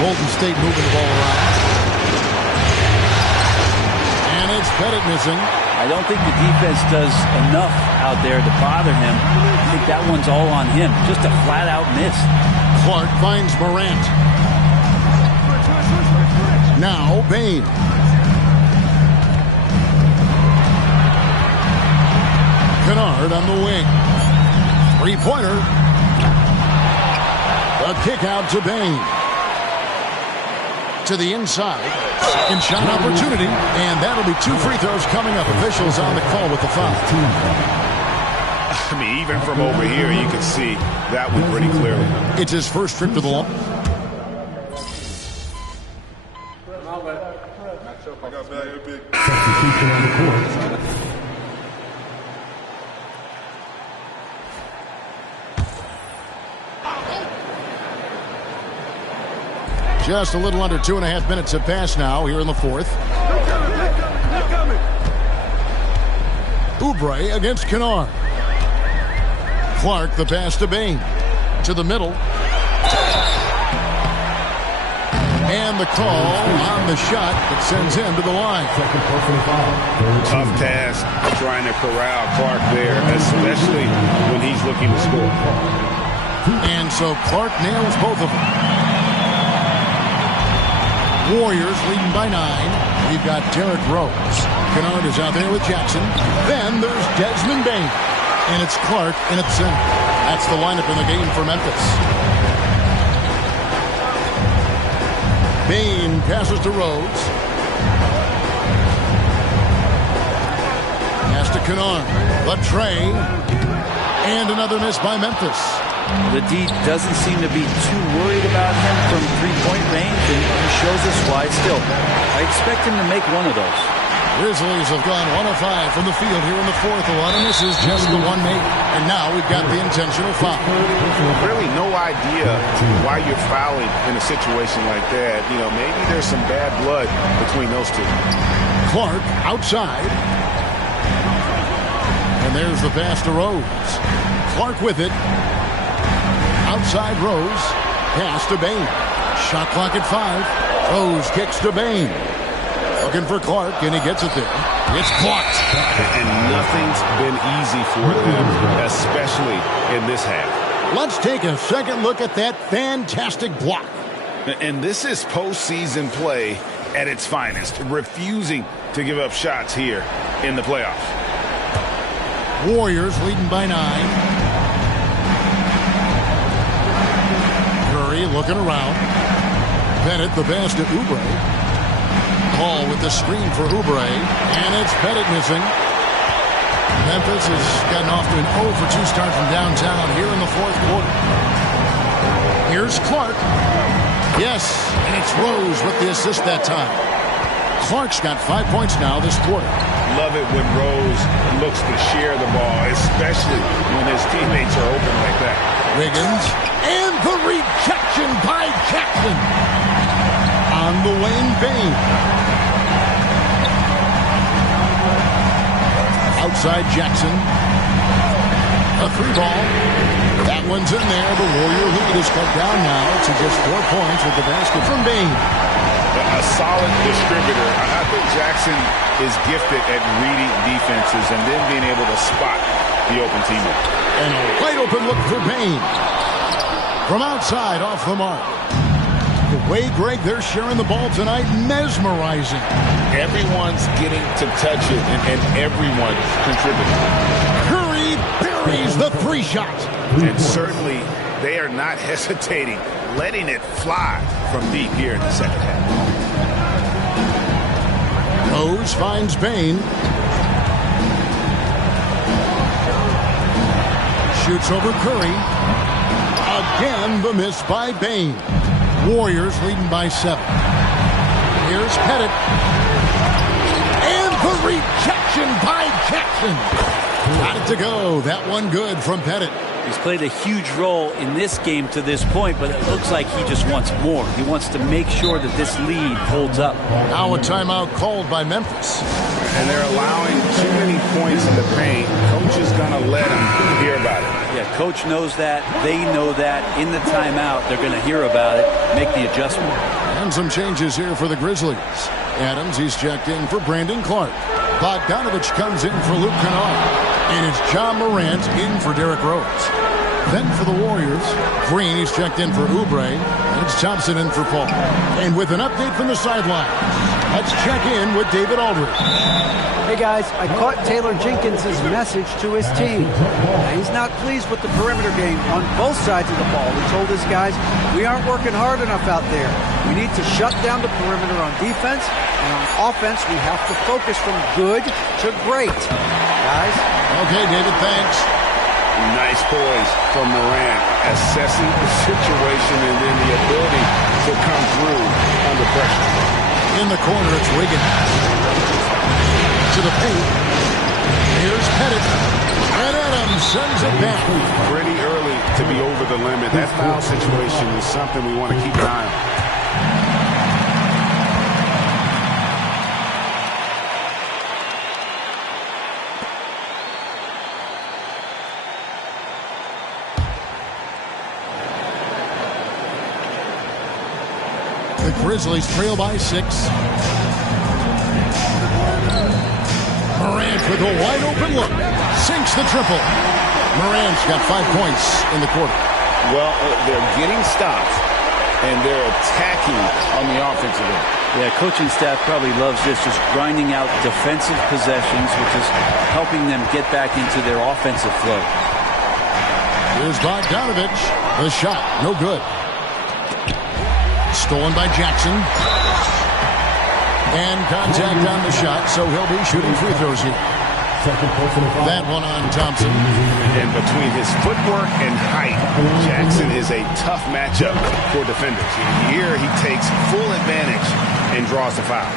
Golden State moving the ball around. And it's Pettit missing. I don't think the defense does enough out there to bother him. I think that one's all on him. Just a flat-out miss. Clark finds Morant. Now Bain. Kennard on the wing. Three-pointer. A kick out to Bain. To the inside. Second shot opportunity. And that'll be 2 free throws coming up. Officials on the call with the foul. I mean, even from over here, you can see that one pretty clearly. It's his first trip to the line. Just a little under 2.5 minutes have passed now here in the fourth. Oubre against Kennard. Clark, the pass to Bain. To the middle. And the call on the shot that sends him to the line. Tough task trying to corral Clark there, especially when he's looking to score. And so Clark nails both of them. Warriors leading by 9. We've got Derrick Rose. Kennard is out there with Jackson. Then there's Desmond Bain. And it's Clark in its center. That's the lineup in the game for Memphis. Bain passes to Rose. Pass to Kennard. The tray. And another miss by Memphis. The D doesn't seem to be too worried about him from three-point range, and he shows us why still. I expect him to make one of those. Grizzlies have gone 1 of 5 from the field here in the fourth. A lot of misses, just the one made. And now we've got the intentional foul. Really no idea why you're fouling in a situation like that. You know, maybe there's some bad blood between those two. Clark outside. And there's the pass to Rose. Clark with it. Outside Rose. Pass to Bain. Shot clock at 5. Rose kicks to Bain. Looking for Clark, and he gets it there. It's blocked. And nothing's been easy for them, especially in this half. Let's take a second look at that fantastic block. And this is postseason play at its finest, refusing to give up shots here in the playoffs. Warriors leading by 9. Looking around. Pettit the pass to Oubre. Hall with the screen for Oubre. And it's Pettit missing. Memphis has gotten off to an 0 for 2 start from downtown here in the fourth quarter. Here's Clark. Yes, and it's Rose with the assist that time. Clark's got 5 points now this quarter. Love it when Rose looks to share the ball, especially when his teammates are open like that. Wiggins, and the rejection by Jackson. On the wing, Bain. Outside Jackson. A 3-ball. That one's in there. The Warrior lead is cut down now to just 4 points with the basket from Bain. A solid distributor. I think Jackson is gifted at reading defenses and then being able to spot the open teammate. And a wide open look for Bain. From outside, off the mark. The way, Greg, they're sharing the ball tonight, mesmerizing. Everyone's getting to touch it, and everyone's contributing. Curry buries the 3-shot. And certainly, they are not hesitating, letting it fly from deep here in the second half. Rose finds Bain. Shoots over Curry. Again, the miss by Bain. Warriors leading by 7. Here's Pettit. And the rejection by Jackson. Got it to go. That one good from Pettit. He's played a huge role in this game to this point, but it looks like he just wants more. He wants to make sure that this lead holds up. Now a timeout called by Memphis. And they're allowing too many points in the paint. Coach is going to let them hear about it. Yeah, coach knows that. They know that. In the timeout, they're going to hear about it, make the adjustment. And some changes here for the Grizzlies. Adams, he's checked in for Brandon Clark. Bogdanovich comes in for Luke Kennard. And it's John Morant in for Derrick Rose. Then for the Warriors, Green, he's checked in for Oubre. And it's Thompson in for Paul. And with an update from the sideline, let's check in with David Aldridge. Hey guys, I caught Taylor Jenkins' message to his team. He's not pleased with the perimeter game on both sides of the ball. He told his guys, we aren't working hard enough out there. We need to shut down the perimeter on defense, and on offense, we have to focus from good to great. Guys? Okay, David, thanks. Nice poise from Morant, assessing the situation and then the ability to come through under pressure. In the corner, it's Wiggins. To the paint. Here's Pettit. And Adams sends it back. Pretty early to be over the limit. That foul situation is something we want to keep an eye on. The Grizzlies trail by 6. Morant with a wide open look. Sinks the triple. Morant's got 5 points in the quarter. Well, they're getting stops, and they're attacking on the offensive end. Yeah, coaching staff probably loves this, just grinding out defensive possessions, which is helping them get back into their offensive flow. Here's Bogdanovich. The shot, no good. Stolen by Jackson. And contact on the shot, so he'll be shooting free throws here. That one on Thompson. And between his footwork and height, Jackson is a tough matchup for defenders. Here he takes full advantage and draws the foul.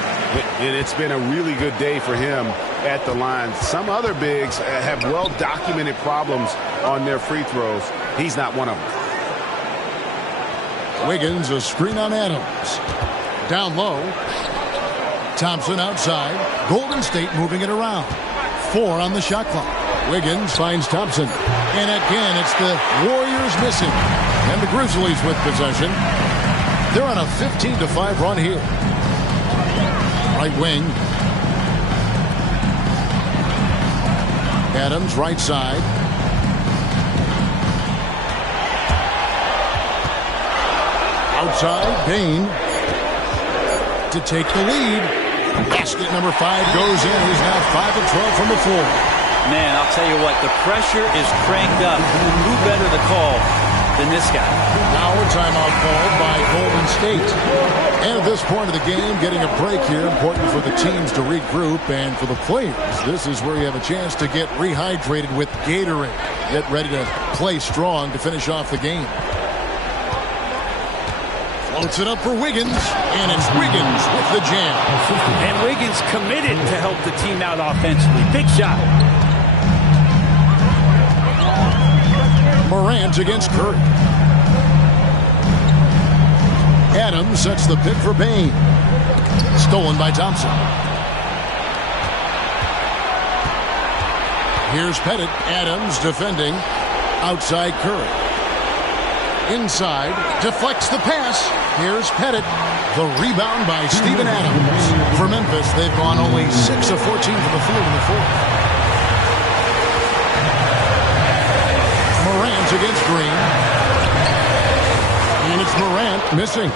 And it's been a really good day for him at the line. Some other bigs have well-documented problems on their free throws. He's not one of them. Wiggins, a screen on Adams. Down low. Thompson outside. Golden State moving it around. 4 on the shot clock. Wiggins finds Thompson. And again, it's the Warriors missing. And the Grizzlies with possession. They're on a 15-5 run here. Right wing. Adams, right side. Outside, Bain to take the lead. Basket number 5 goes in. He's now 5 of 12 from the floor. Man, I'll tell you what, the pressure is cranked up. Who better to call than this guy? Now a timeout called by Golden State. And at this point of the game, getting a break here, important for the teams to regroup, and for the players, this is where you have a chance to get rehydrated with Gatorade. Get ready to play strong to finish off the game. Floats it up for Wiggins, and it's Wiggins with the jam. And Wiggins committed to help the team out offensively. Big shot. Morant against Curry. Adams sets the pick for Bain. Stolen by Thompson. Here's Pettit. Adams defending. Outside Curry. Inside. Deflects the pass. Here's Pettit. The rebound by Steven Adams. For Memphis, they've gone only 6 of 14 from the field in the fourth. Morant against Green. And it's Morant missing.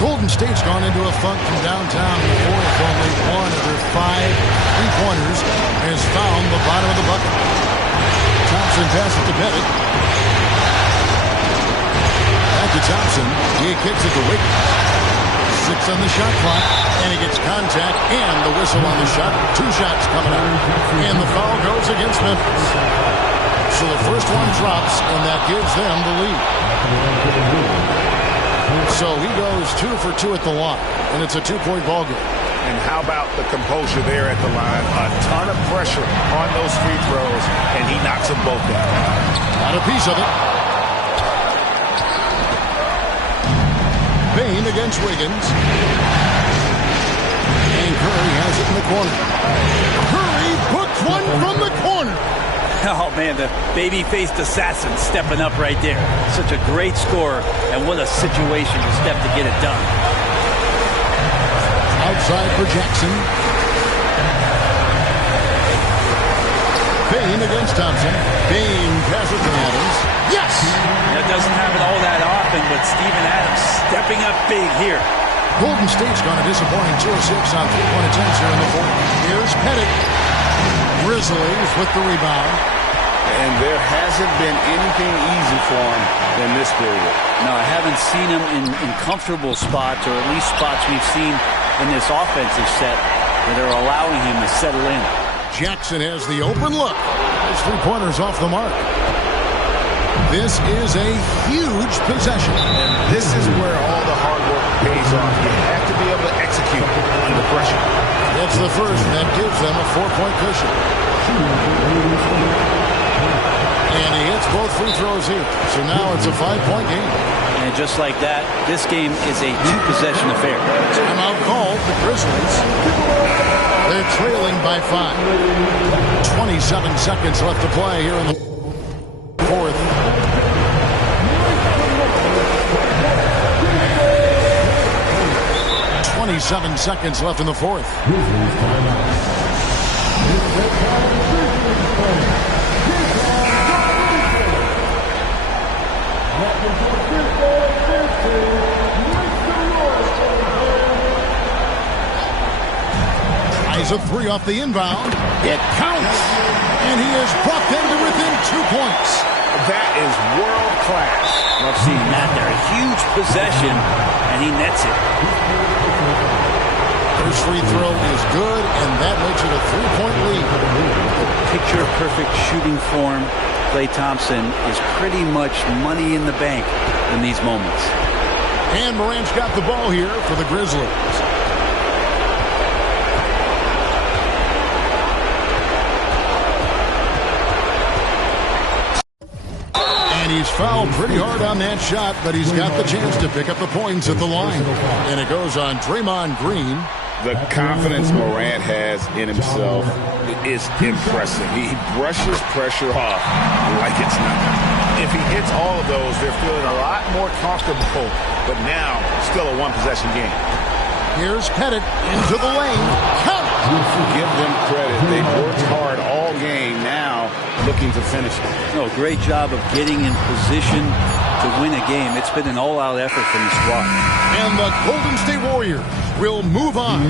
Golden State's gone into a funk from downtown in the fourth. Only one of their 5 3-pointers has found the bottom of the bucket. Thompson passes to Pettit. Back to Thompson. He kicks it to Wiggins. 6 on the shot clock. And he gets contact and the whistle on the shot. 2 shots coming up. And the foul goes against Memphis. So the first one drops, and that gives them the lead. So he goes 2 for 2 at the line, and it's a 2-point ball game. And how about the composure there at the line? A ton of pressure on those free throws, and he knocks them both down. Got a piece of it. Bain against Wiggins. And Curry has it in the corner. Curry puts one from the corner. Oh, man, the baby-faced assassin stepping up right there. Such a great scorer, and what a situation to step to get it done. Outside for Jackson. Bain against Thompson. Bain passes to Adams. Yes! That doesn't happen all that often, but Steven Adams stepping up big here. Golden State's gone a disappointing 2 of 6 on 3-point attempts here in the fourth. Here's Pettit. Grizzlies with the rebound. And there hasn't been anything easy for him in this period. No, I haven't seen him in comfortable spots, or at least spots we've seen in this offensive set where they're allowing him to settle in. Jackson has the open look. His 3-pointers off the mark. This is a huge possession. And this is where all the hard work pays off. You have to be able to execute under pressure. That's the first, and that gives them a 4-point cushion. And he hits both free throws here. So now it's a 5-point game. And just like that, this game is a 2-possession affair. Timeout called the Grizzlies. They're trailing by 5. 27 seconds left to play here in the fourth. Seven seconds left in the fourth. Tries a 3 off the inbound. It counts. And he has brought them to within 2 points. That is world class. Love seeing that there. A huge possession, and he nets it. First free throw is good, and that makes it a 3-point lead. Picture-perfect shooting form. Klay Thompson is pretty much money in the bank in these moments. And Morant's got the ball here for the Grizzlies. And he's fouled pretty hard on that shot, but he's got the chance to pick up the points at the line. And it goes on Draymond Green. The confidence Morant has in himself is impressive. He brushes pressure off like it's nothing. If he hits all of those, they're feeling a lot more comfortable, but now still a 1-possession game. Here's Pettit into the lane. Count it! Give them credit. They've worked hard all game, now looking to finish it. No, great job of getting in position to win a game. It's been an all-out effort from the squad. And the Golden State Warriors will move on.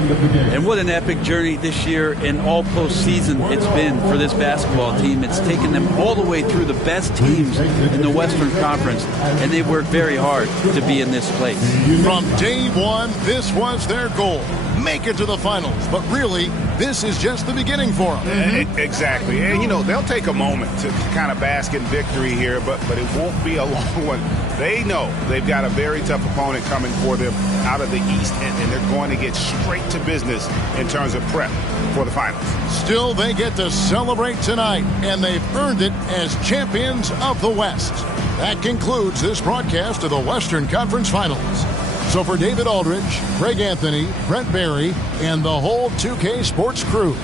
And what an epic journey this year and all postseason it's been for this basketball team. It's taken them all the way through the best teams in the Western Conference, and they worked very hard to be in this place. From day one, this was their goal. Make it to the finals. But really, this is just the beginning for them. Exactly. And, you know, they'll take a moment to kind of bask in victory here, but it won't be a long one. They know they've got a very tough opponent coming for them out of the East, and they're going to get straight to business in terms of prep for the finals. Still, they get to celebrate tonight, and they've earned it as champions of the West. That concludes this broadcast of the Western Conference Finals. So for David Aldridge, Greg Anthony, Brent Barry, and the whole 2K Sports crew,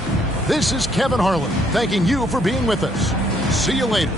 This is Kevin Harlan thanking you for being with us. See you later.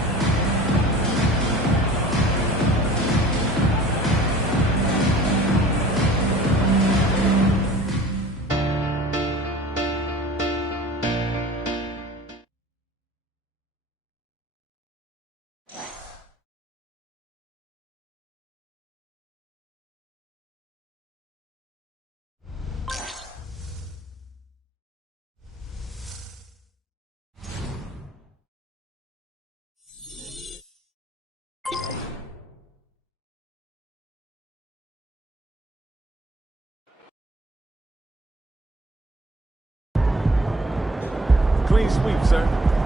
Clean sweep, sir.